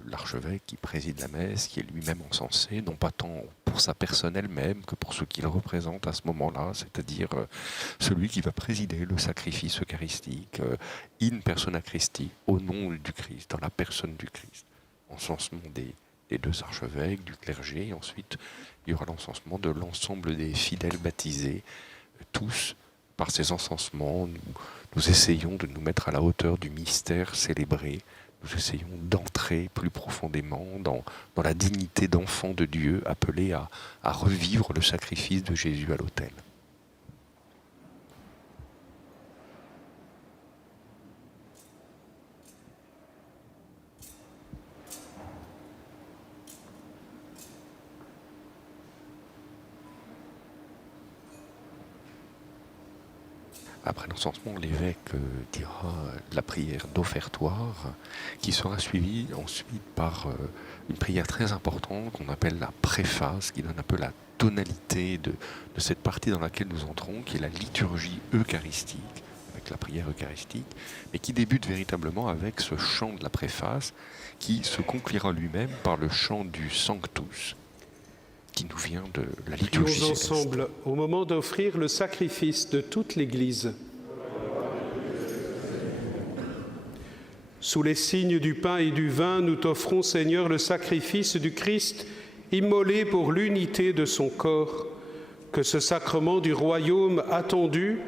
l'archevêque qui préside la messe, qui est lui-même encensé, non pas tant pour sa personne elle-même que pour ce qu'il représente à ce moment-là, c'est-à-dire celui qui va présider le sacrifice eucharistique, in persona Christi, au nom du Christ, dans la personne du Christ. Encensement des deux archevêques, du clergé, et ensuite il y aura l'encensement de l'ensemble des fidèles baptisés, tous. Par ces encensements, nous essayons de nous mettre à la hauteur du mystère célébré. Nous essayons d'entrer plus profondément dans la dignité d'enfant de Dieu, appelé à revivre le sacrifice de Jésus à l'autel. Après l'encensement, l'évêque dira la prière d'offertoire, qui sera suivie ensuite par une prière très importante qu'on appelle la préface, qui donne un peu la tonalité de cette partie dans laquelle nous entrons, qui est la liturgie eucharistique, avec la prière eucharistique, mais qui débute véritablement avec ce chant de la préface, qui se conclura lui-même par le chant du Sanctus. qui nous vient de la liturgie Prions céleste. ensemble au moment d'offrir le sacrifice de toute l'Église. Sous les signes du pain et du vin, nous t'offrons, Seigneur, le sacrifice du Christ, immolé pour l'unité de son corps. Que ce sacrement du royaume attendu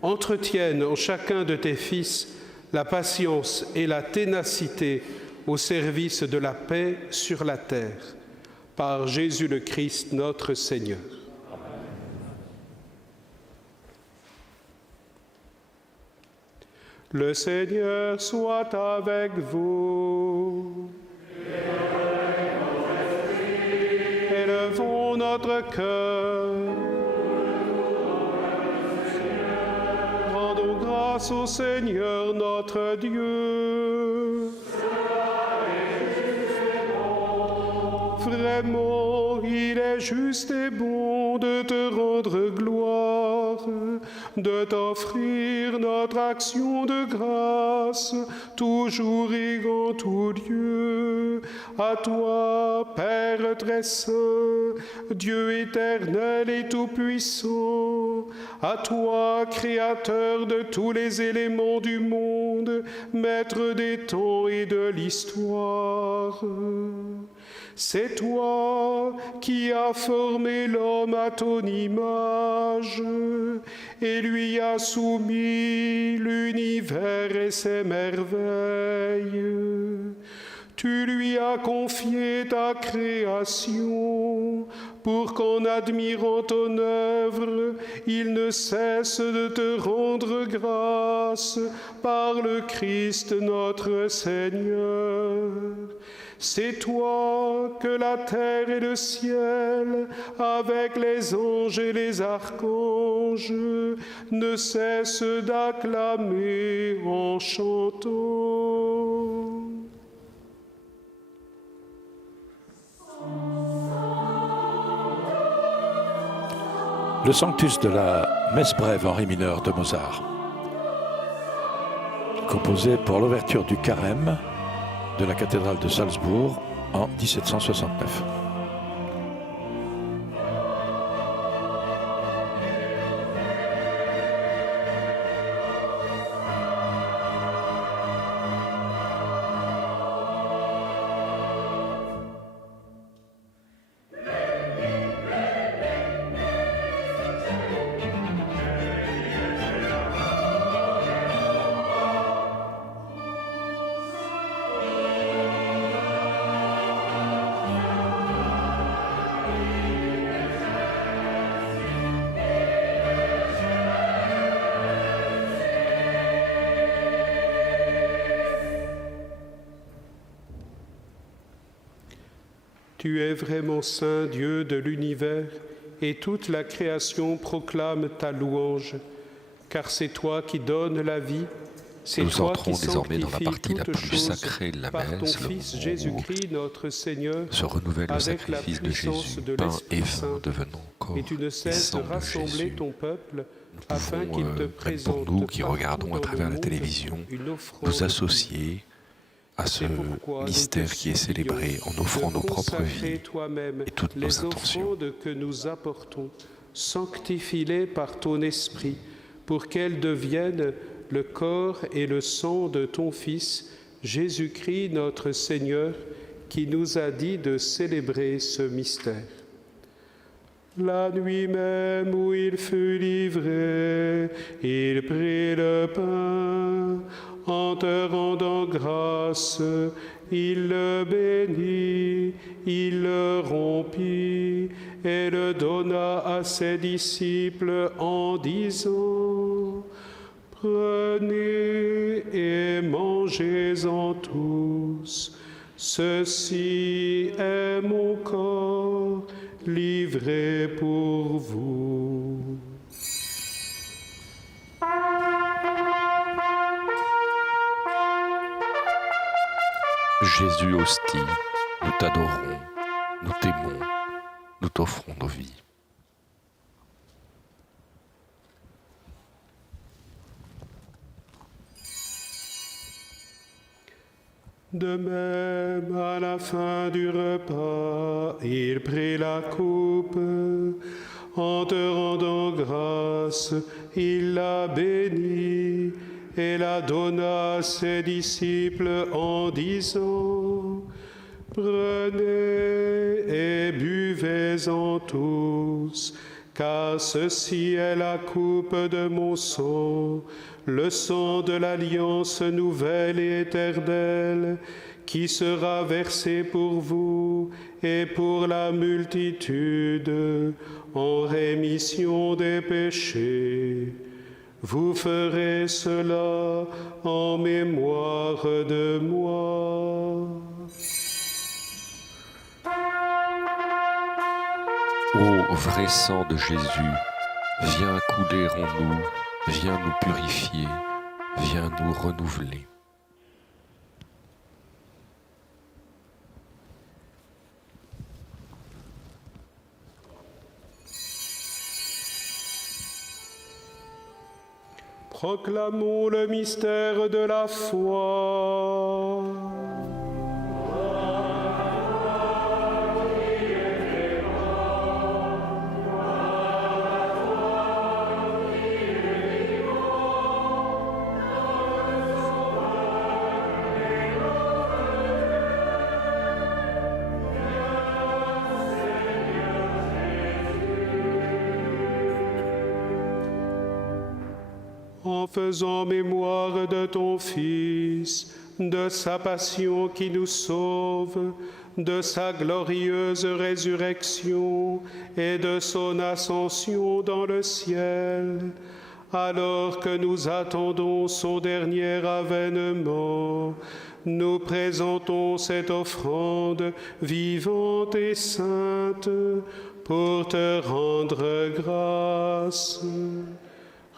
entretienne en chacun de tes fils la patience et la ténacité au service de la paix sur la terre. Par Jésus le Christ, notre Seigneur. Le Seigneur soit avec vous. Élevons notre cœur. Rendons grâce au Seigneur notre Dieu. Vraiment, il est juste et bon de te rendre gloire, de t'offrir notre action de grâce, toujours et en tout lieu. À toi, Père très saint, Dieu éternel et tout-puissant, à toi, Créateur de tous les éléments du monde, Maître des temps et de l'histoire. C'est toi qui as formé l'homme à ton image et lui as soumis l'univers et ses merveilles. Tu lui as confié ta création pour qu'en admirant ton œuvre, il ne cesse de te rendre grâce par le Christ notre Seigneur. C'est toi que la terre et le ciel, avec les anges et les archanges, ne cessent d'acclamer en chantant. Le Sanctus de la messe brève en ré mineur de Mozart, composé pour l'ouverture du carême de la cathédrale de Salzbourg en 1769. Tu es vraiment saint, Dieu de l'univers, et toute la création proclame ta louange, car c'est toi qui donnes la vie, c'est Nous toi entrons qui désormais dans la sanctifies partie la toutes plus choses sacrée de la par ton messe, le Fils moment Jésus-Christ, notre Seigneur, où se renouvelle le avec sacrifice la de puissance Jésus, de pain l'Esprit et vin Saint, devenant corps et tu ne et cesses sang de de rassembler Jésus. ton peuple Nous afin qu'il pouvons, te même présente pour nous qui partout regardons dans à le travers la monde télévision, une offrande nous associer à ce C'est pourquoi mystère nous te qui est célébré en supplions offrant de nos propres consacrer vies toi-même et toutes nos les intentions. offrandes que nous apportons, sanctifie-les par ton esprit, pour qu'elles deviennent le corps et le sang de ton Fils, Jésus-Christ notre Seigneur, qui nous a dit de célébrer ce mystère. La nuit même où il fut livré, il prit le pain. En te rendant grâce, il le bénit, il le rompit et le donna à ses disciples en disant : Prenez et mangez-en tous, ceci est mon corps livré pour vous. Jésus hostie, nous t'adorons, nous t'aimons, nous t'offrons nos vies. De même, à la fin du repas, il prit la coupe. En te rendant grâce, il la bénit et la donna à ses disciples en disant: Prenez et buvez-en tous, car ceci est la coupe de mon sang, le sang de l'alliance nouvelle et éternelle, qui sera versé pour vous et pour la multitude en rémission des péchés. Vous ferez cela en mémoire de moi. Ô vrai sang de Jésus, viens couler en nous, viens nous purifier, viens nous renouveler. Proclamons le mystère de la foi. En faisant mémoire de ton Fils, de sa passion qui nous sauve, de sa glorieuse résurrection et de son ascension dans le ciel, alors que nous attendons son dernier avènement, nous présentons cette offrande vivante et sainte pour te rendre grâce.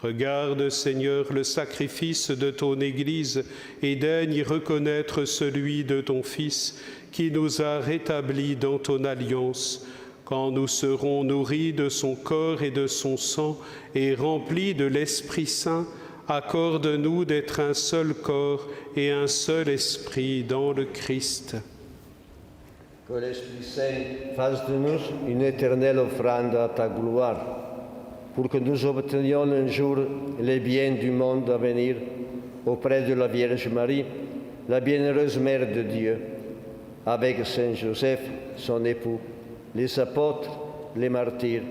Regarde, Seigneur, le sacrifice de ton Église et daigne y reconnaître celui de ton Fils qui nous a rétablis dans ton alliance. Quand nous serons nourris de son corps et de son sang et remplis de l'Esprit Saint, accorde-nous d'être un seul corps et un seul esprit dans le Christ. Que l'Esprit Saint fasse de nous une éternelle offrande à ta gloire, pour que nous obtenions un jour les biens du monde à venir auprès de la Vierge Marie, la bienheureuse Mère de Dieu, avec Saint Joseph, son époux, les apôtres, les martyrs,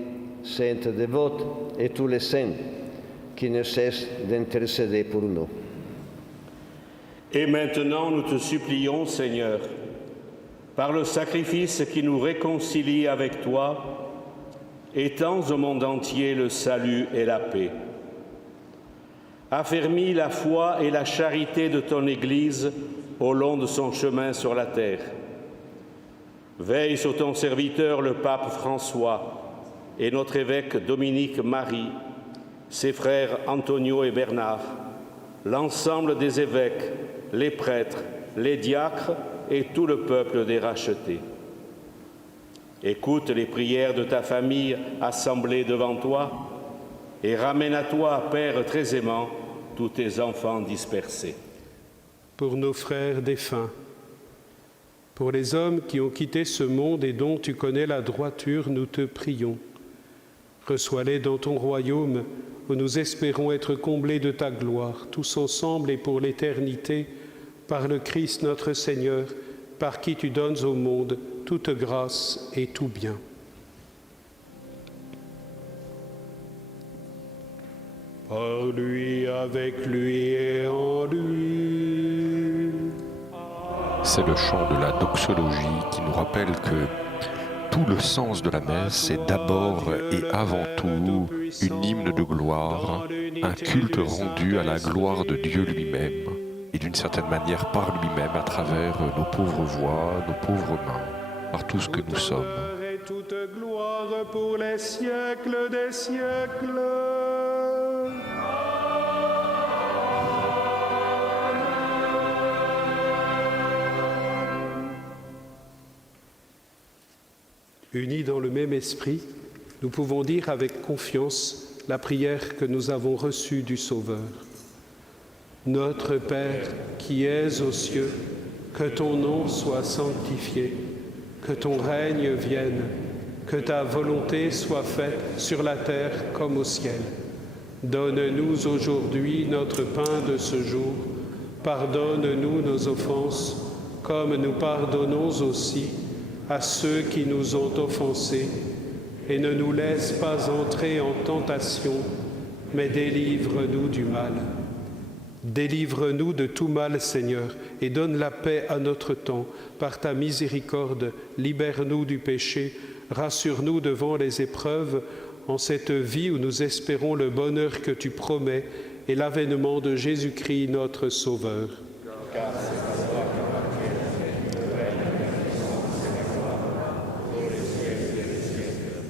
saintes dévotes et tous les saints qui ne cessent d'intercéder pour nous. Et maintenant, nous te supplions, Seigneur, par le sacrifice qui nous réconcilie avec toi, étends au monde entier le salut et la paix. Affermis la foi et la charité de ton Église au long de son chemin sur la terre. Veille sur ton serviteur, le pape François, et notre évêque Dominique Marie, ses frères Antonio et Bernard, l'ensemble des évêques, les prêtres, les diacres et tout le peuple des rachetés. Écoute les prières de ta famille assemblée devant toi et ramène à toi, Père très aimant, tous tes enfants dispersés. Pour nos frères défunts, pour les hommes qui ont quitté ce monde et dont tu connais la droiture, nous te prions. Reçois-les dans ton royaume où nous espérons être comblés de ta gloire, tous ensemble et pour l'éternité, par le Christ notre Seigneur, par qui tu donnes au monde toute grâce et tout bien. Par lui, avec lui et en lui. C'est le chant de la doxologie qui nous rappelle que tout le sens de la messe est d'abord et avant tout une hymne de gloire, un culte rendu à la gloire de Dieu lui-même et d'une certaine manière par lui-même à travers nos pauvres voix, nos pauvres mains, par tout ce que nous sommes. Et toute gloire pour les siècles des siècles. Unis dans le même esprit, nous pouvons dire avec confiance la prière que nous avons reçue du Sauveur. Notre Père qui es aux cieux, Que ton nom soit sanctifié, que ton règne vienne, que ta volonté soit faite sur la terre comme au ciel. Donne-nous aujourd'hui notre pain de ce jour. Pardonne-nous nos offenses, comme nous pardonnons aussi à ceux qui nous ont offensés. Et ne nous laisse pas entrer en tentation, mais délivre-nous du mal. Délivre-nous de tout mal, Seigneur, et donne la paix à notre temps. Par ta miséricorde, libère-nous du péché, rassure-nous devant les épreuves, en cette vie où nous espérons le bonheur que tu promets et l'avènement de Jésus-Christ, notre Sauveur.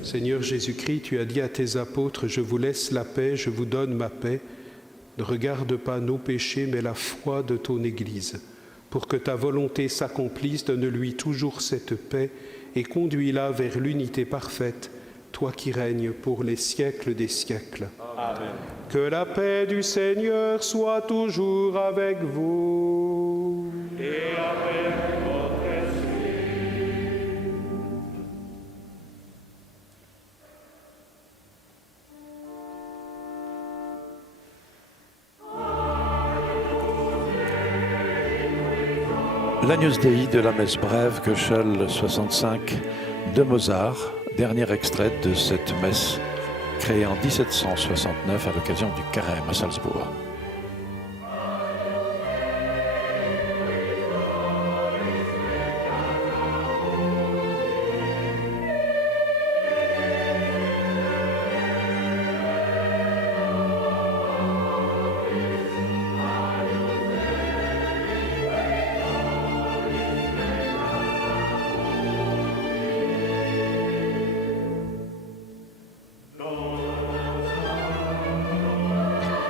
Seigneur Jésus-Christ, tu as dit à tes apôtres, « Je vous laisse la paix, je vous donne ma paix. » Ne regarde pas nos péchés, mais la foi de ton Église. Pour que ta volonté s'accomplisse, donne-lui toujours cette paix et conduis-la vers l'unité parfaite, toi qui règnes pour les siècles des siècles. Amen. Que la paix du Seigneur soit toujours avec vous. Et avec votre esprit. L'Agnus Dei de la messe brève, Köchel 65 de Mozart, dernier extrait de cette messe créée en 1769 à l'occasion du Carême à Salzbourg.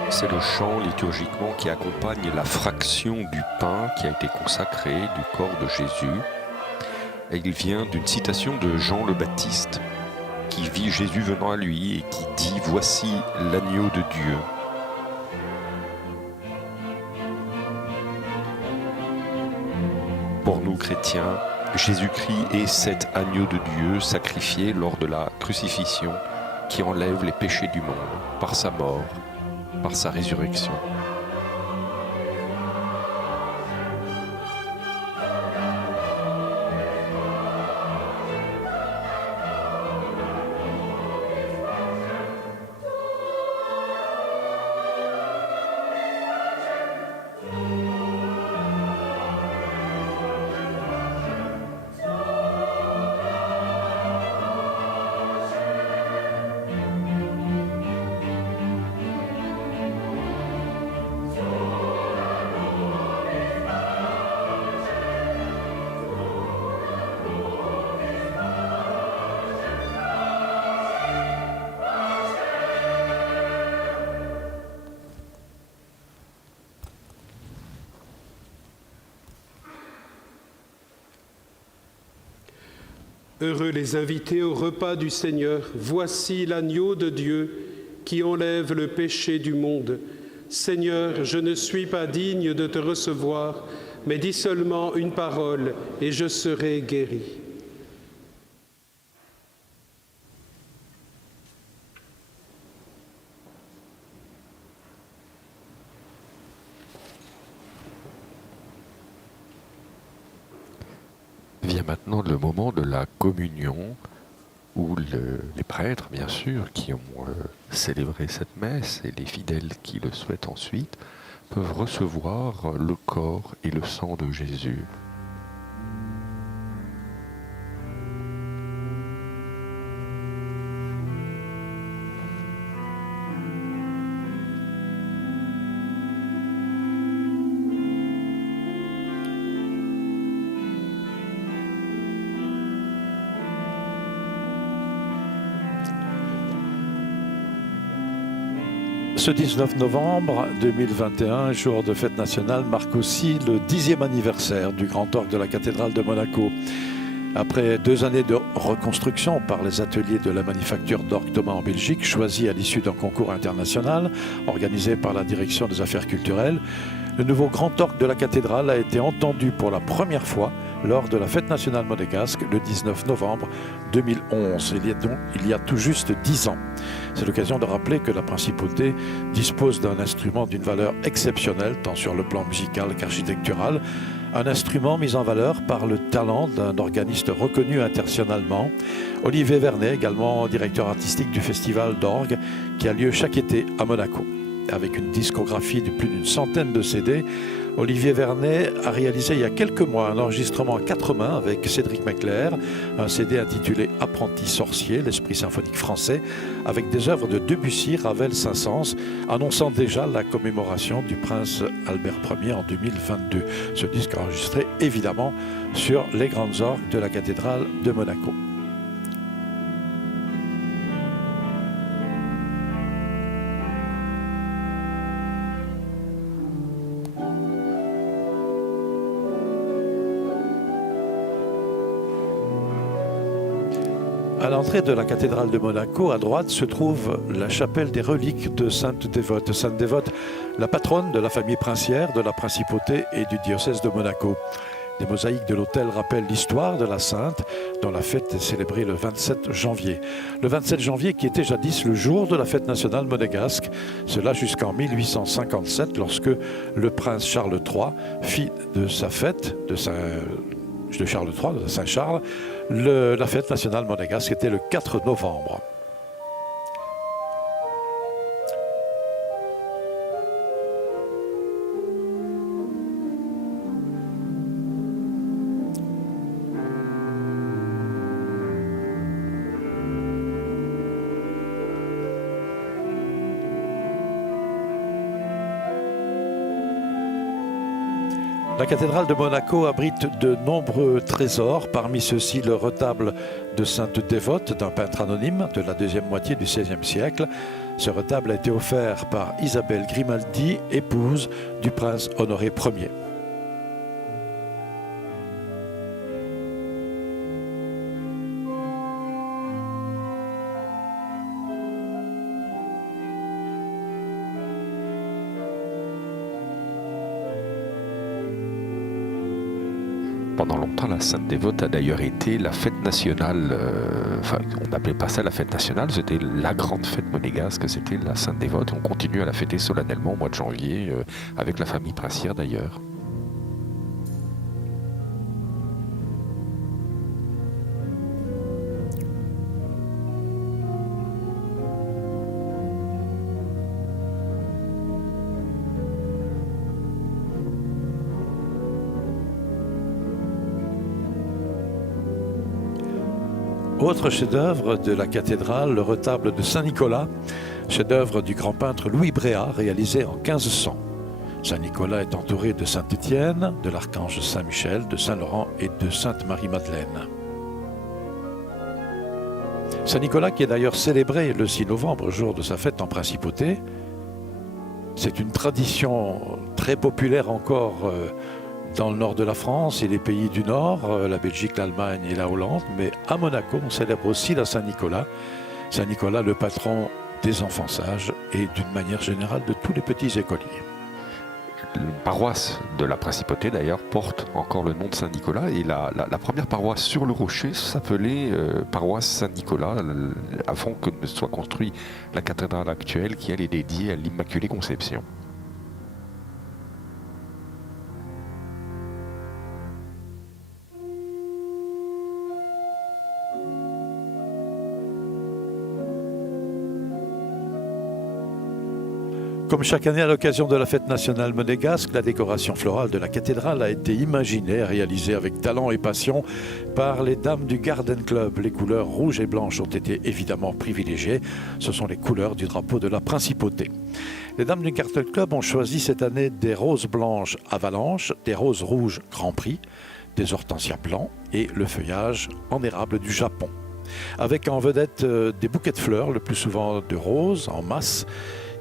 C'est le chant liturgiquement qui accompagne la fraction du pain qui a été consacré du corps de Jésus. Et il vient d'une citation de Jean le Baptiste qui vit Jésus venant à lui et qui dit « Voici l'agneau de Dieu ». Pour nous chrétiens, Jésus-Christ est cet agneau de Dieu sacrifié lors de la crucifixion qui enlève les péchés du monde par sa mort, par sa résurrection. Heureux les invités au repas du Seigneur. Voici l'agneau de Dieu qui enlève le péché du monde. Seigneur, je ne suis pas digne de te recevoir, mais dis seulement une parole et je serai guéri. Vient maintenant le moment de la communion où les prêtres, bien sûr, qui ont célébré cette messe et les fidèles qui le souhaitent ensuite, peuvent recevoir le corps et le sang de Jésus. Ce 19 novembre 2021, jour de fête nationale, marque aussi le 10e anniversaire du grand orgue de la cathédrale de Monaco. Après 2 années de reconstruction par les ateliers de la manufacture d'orgue Thomas en Belgique, choisis à l'issue d'un concours international organisé par la Direction des Affaires culturelles, Le nouveau grand orgue de la cathédrale a été entendu pour la première fois lors de la fête nationale monégasque le 19 novembre 2011. Il y a tout juste 10 ans. C'est l'occasion de rappeler que la principauté dispose d'un instrument d'une valeur exceptionnelle, tant sur le plan musical qu'architectural. Un instrument mis en valeur par le talent d'un organiste reconnu internationalement, Olivier Vernet, également directeur artistique du Festival d'orgue qui a lieu chaque été à Monaco. Avec une discographie de plus d'une centaine de CD, Olivier Vernet a réalisé il y a quelques mois un enregistrement à 4 mains avec Cédric Mecler, un CD intitulé Apprenti sorcier, l'esprit symphonique français, avec des œuvres de Debussy, Ravel, Saint-Saëns, annonçant déjà la commémoration du prince Albert Ier en 2022. Ce disque enregistré évidemment sur les grandes orgues de la cathédrale de Monaco. À l'entrée de la cathédrale de Monaco, à droite, se trouve la chapelle des reliques de Sainte Dévote. Sainte Dévote, la patronne de la famille princière, de la principauté et du diocèse de Monaco. Les mosaïques de l'autel rappellent l'histoire de la sainte, dont la fête est célébrée le 27 janvier. Le 27 janvier qui était jadis le jour de la fête nationale monégasque, cela jusqu'en 1857, lorsque le prince Charles III fit de sa fête, de Charles III, de Saint-Charles, la fête nationale monégasque était le 4 novembre. La cathédrale de Monaco abrite de nombreux trésors, parmi ceux-ci le retable de Sainte Dévote d'un peintre anonyme de la deuxième moitié du XVIe siècle. Ce retable a été offert par Isabelle Grimaldi, épouse du prince Honoré Ier. Pendant longtemps, la Sainte Dévote a d'ailleurs été la fête nationale, on n'appelait pas ça la fête nationale, c'était la grande fête monégasque, c'était la Sainte Dévote. On continue à la fêter solennellement au mois de janvier, avec la famille princière d'ailleurs. Autre chef-d'œuvre de la cathédrale, le retable de Saint-Nicolas, chef-d'œuvre du grand peintre Louis Bréa, réalisé en 1500. Saint-Nicolas est entouré de Saint-Étienne, de l'archange Saint-Michel, de Saint-Laurent et de Sainte-Marie-Madeleine. Saint-Nicolas, qui est d'ailleurs célébré le 6 novembre, jour de sa fête en principauté, c'est une tradition très populaire encore dans le nord de la France et les pays du Nord, la Belgique, l'Allemagne et la Hollande, mais à Monaco, on célèbre aussi la Saint-Nicolas. Saint-Nicolas, le patron des enfants sages et d'une manière générale de tous les petits écoliers. La paroisse de la principauté d'ailleurs porte encore le nom de Saint-Nicolas et la première paroisse sur le rocher s'appelait paroisse Saint-Nicolas avant que ne soit construite la cathédrale actuelle qui elle est dédiée à l'Immaculée Conception. Comme chaque année à l'occasion de la fête nationale monégasque, la décoration florale de la cathédrale a été imaginée et réalisée avec talent et passion par les dames du Garden Club. Les couleurs rouges et blanches ont été évidemment privilégiées. Ce sont les couleurs du drapeau de la principauté. Les dames du Garden Club ont choisi cette année des roses blanches Avalanche, des roses rouges Grand Prix, des hortensias blancs et le feuillage en érable du Japon. Avec en vedette des bouquets de fleurs, le plus souvent de roses en masse,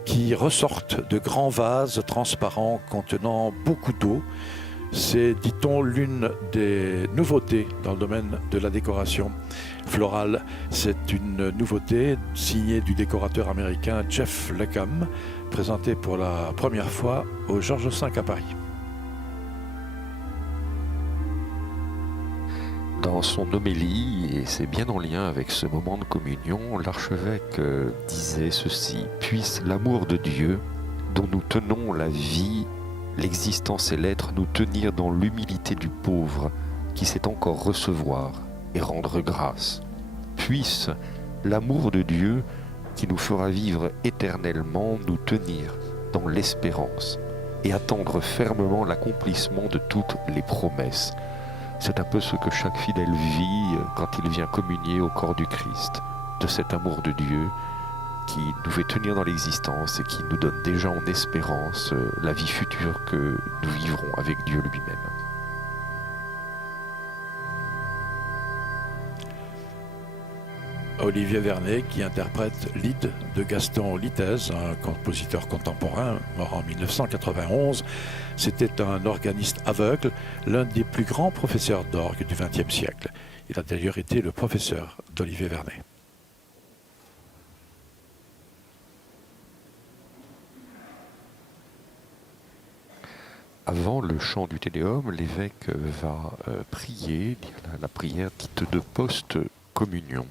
qui ressortent de grands vases transparents contenant beaucoup d'eau. C'est, dit-on, l'une des nouveautés dans le domaine de la décoration florale. C'est une nouveauté signée du décorateur américain Jeff Leckham, présentée pour la première fois au Georges V à Paris. Dans son homélie, et c'est bien en lien avec ce moment de communion, l'archevêque disait ceci: « Puisse l'amour de Dieu, dont nous tenons la vie, l'existence et l'être, nous tenir dans l'humilité du pauvre qui sait encore recevoir et rendre grâce. Puisse l'amour de Dieu, qui nous fera vivre éternellement, nous tenir dans l'espérance et attendre fermement l'accomplissement de toutes les promesses. » C'est un peu ce que chaque fidèle vit quand il vient communier au corps du Christ, de cet amour de Dieu qui nous fait tenir dans l'existence et qui nous donne déjà en espérance la vie future que nous vivrons avec Dieu lui-même. Olivier Vernet qui interprète Lyde de Gaston Litez, un compositeur contemporain mort en 1991. C'était un organiste aveugle, l'un des plus grands professeurs d'orgue du XXe siècle. Il a d'ailleurs été le professeur d'Olivier Vernet. Avant le chant du Te Deum, l'évêque va prier, dire la prière dite de post-communion.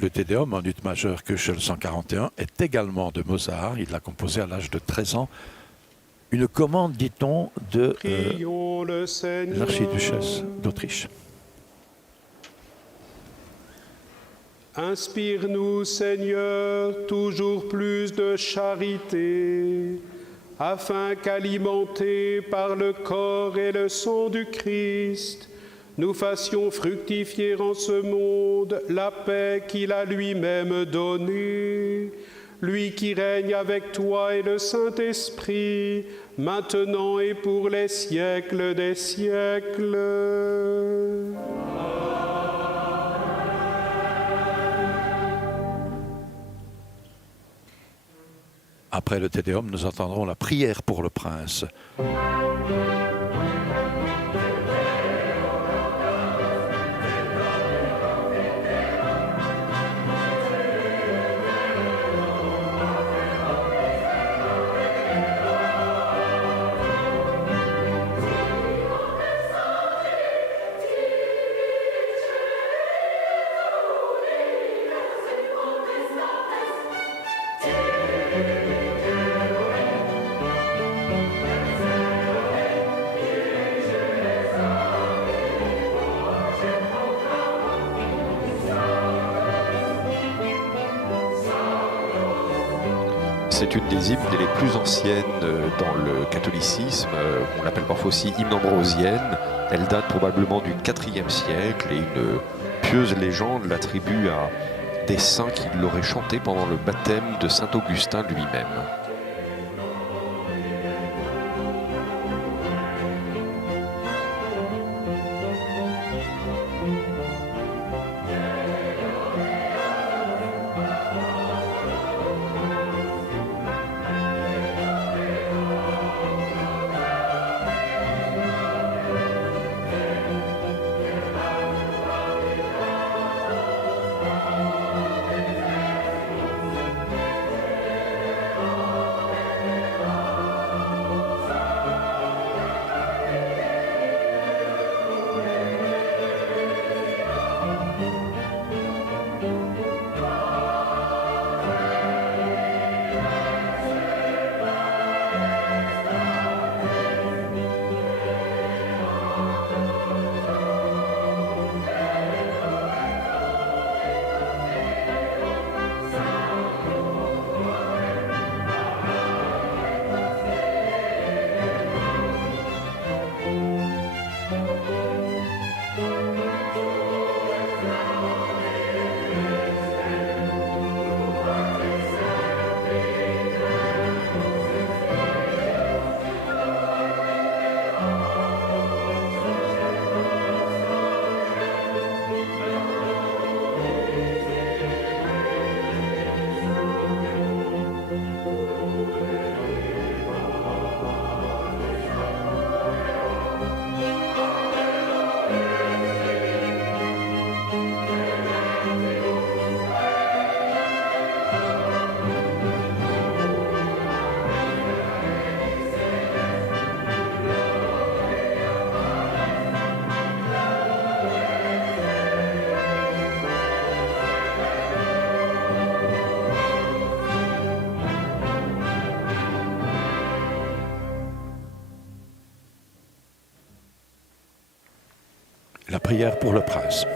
Le Te Deum en ut majeur Köchel 141 est également de Mozart. Il l'a composé à l'âge de 13 ans. Une commande, dit-on, de l'archiduchesse d'Autriche. Inspire-nous, Seigneur, toujours plus de charité, afin qu'alimentés par le corps et le sang du Christ, nous fassions fructifier en ce monde la paix qu'il a lui-même donnée, lui qui règne avec toi et le Saint-Esprit, maintenant et pour les siècles des siècles. Après le Te Deum, nous entendrons la prière pour le prince. C'est une des hymnes les plus anciennes dans le catholicisme. On l'appelle parfois aussi hymne ambrosienne. Elle date probablement du IVe siècle et une pieuse légende l'attribue à des saints qui l'auraient chanté pendant le baptême de saint Augustin lui-même. La prière pour le prince.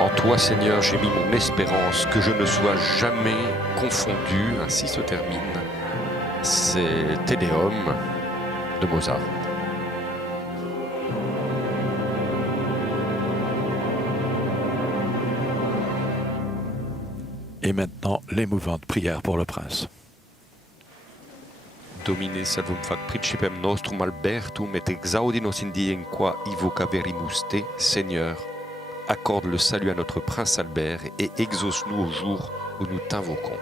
En toi, Seigneur, j'ai mis mon espérance, que je ne sois jamais confondu. Ainsi se termine. C'est Te Deum de Mozart. Et maintenant, l'émouvante prière pour le prince. Domine salvum fac principem nostrum Albertum et exaudi nos in diem qua invocaverimus te, Seigneur. Accorde le salut à notre prince Albert et exauce-nous au jour où nous t'invoquons.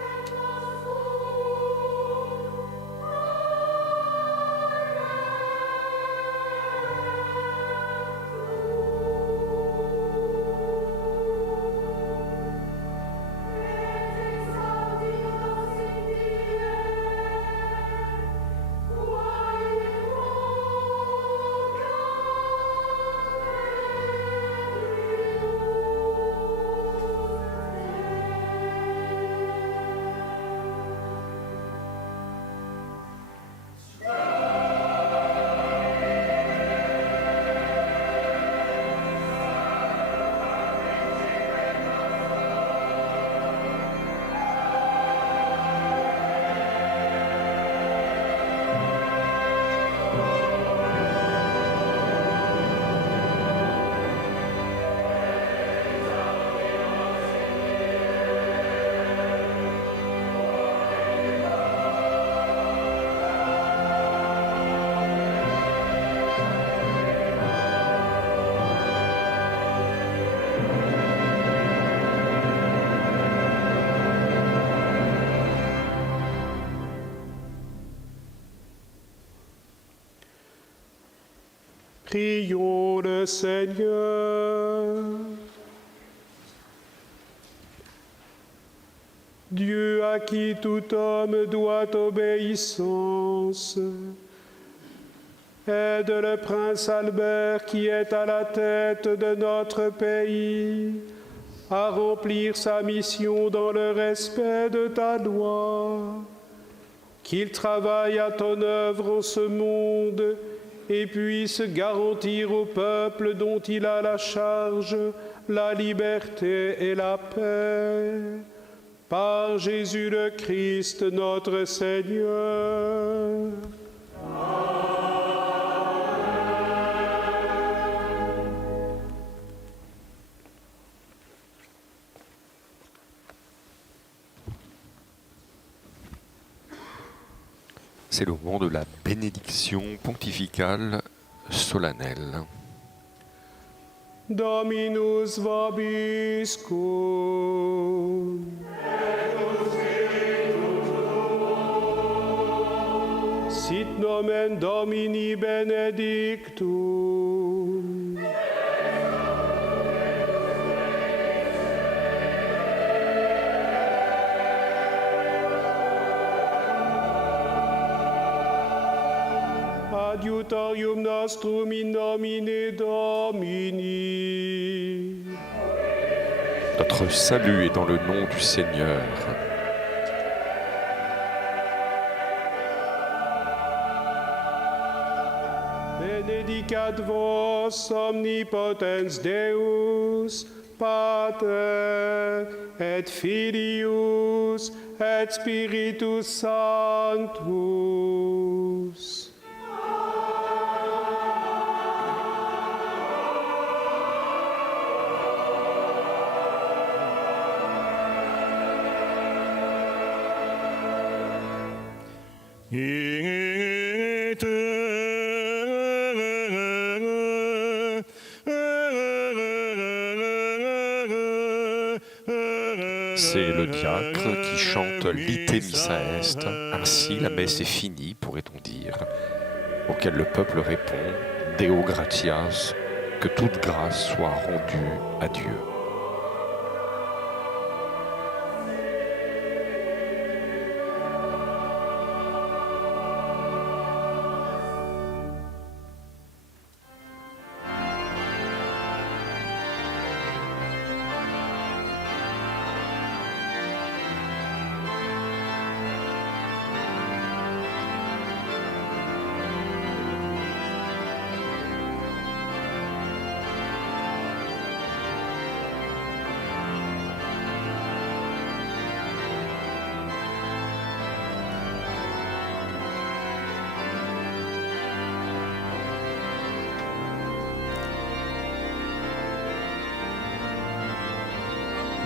Prions le Seigneur. Dieu à qui tout homme doit obéissance, aide le prince Albert qui est à la tête de notre pays à remplir sa mission dans le respect de ta loi, qu'il travaille à ton œuvre en ce monde et puisse garantir au peuple dont il a la charge la liberté et la paix. Par Jésus le Christ, notre Seigneur. C'est le moment de la bénédiction pontificale solennelle. Dominus vobiscum. Sit nomen Domini benedictum. Adiutorium nostrum in nomine Domini. Notre salut est dans le nom du Seigneur. Benedicat vos omnipotens Deus, Pater, et Filius, et Spiritus Sanctus. C'est le diacre qui chante l'Ite Missa Est. Ainsi, la messe est finie, pourrait-on dire, auquel le peuple répond « Deo gratias », que toute grâce soit rendue à Dieu.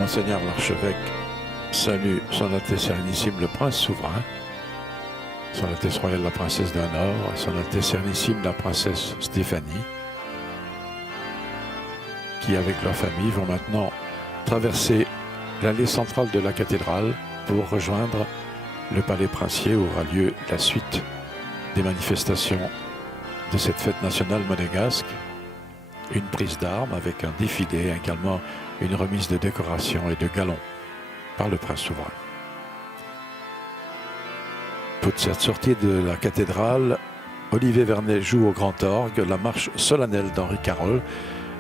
Monseigneur l'archevêque salue son Altesse Sérénissime le Prince souverain, son Altesse royale la Princesse d'un Nord, son Altesse Sérénissime la Princesse Stéphanie, qui avec leur famille vont maintenant traverser l'allée centrale de la cathédrale pour rejoindre le palais princier où aura lieu la suite des manifestations de cette fête nationale monégasque. Une prise d'armes avec un défilé, également une remise de décorations et de galons par le prince souverain. Pour cette sortie de la cathédrale, Olivier Vernet joue au grand orgue la marche solennelle d'Henri Carole,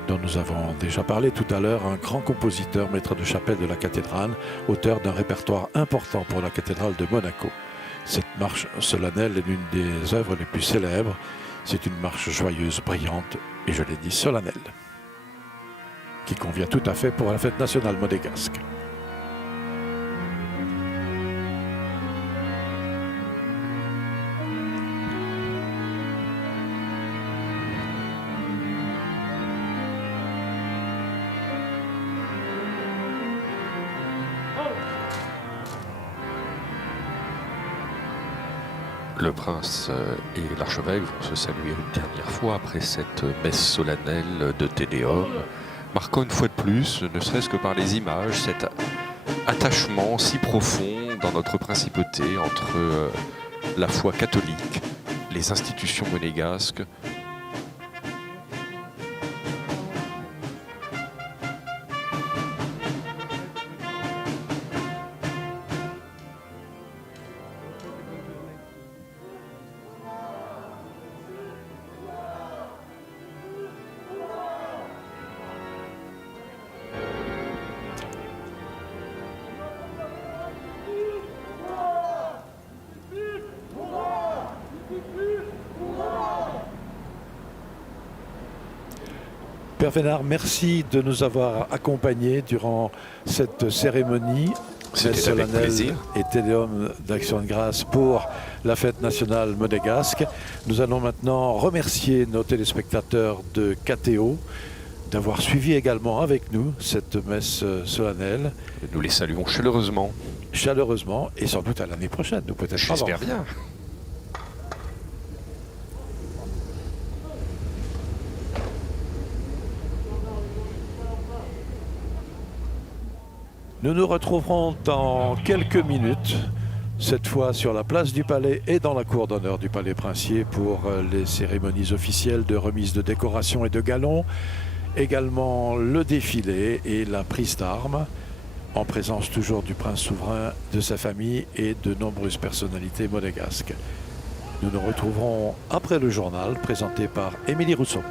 dont nous avons déjà parlé tout à l'heure, un grand compositeur, maître de chapelle de la cathédrale, auteur d'un répertoire important pour la cathédrale de Monaco. Cette marche solennelle est l'une des œuvres les plus célèbres. C'est une marche joyeuse, brillante et, je l'ai dit, solennelle, qui convient tout à fait pour la fête nationale monégasque. Le prince et l'archevêque vont se saluer une dernière fois après cette messe solennelle de Te Deum, marquant une fois de plus, ne serait-ce que par les images, cet attachement si profond dans notre principauté entre la foi catholique, les institutions monégasques, Père Vénard, merci de nous avoir accompagnés durant cette cérémonie solennelle et Te Deum d'Action de Grâce pour la fête nationale monégasque. Nous allons maintenant remercier nos téléspectateurs de KTO d'avoir suivi également avec nous cette messe solennelle. Nous les saluons chaleureusement. Chaleureusement et sans doute à l'année prochaine, ou peut-être avant. J'espère bien. Nous nous retrouverons dans quelques minutes, cette fois sur la place du Palais et dans la cour d'honneur du Palais Princier pour les cérémonies officielles de remise de décorations et de galons, également le défilé et la prise d'armes, en présence toujours du prince souverain, de sa famille et de nombreuses personnalités monégasques. Nous nous retrouverons après le journal présenté par Émilie Rousseau.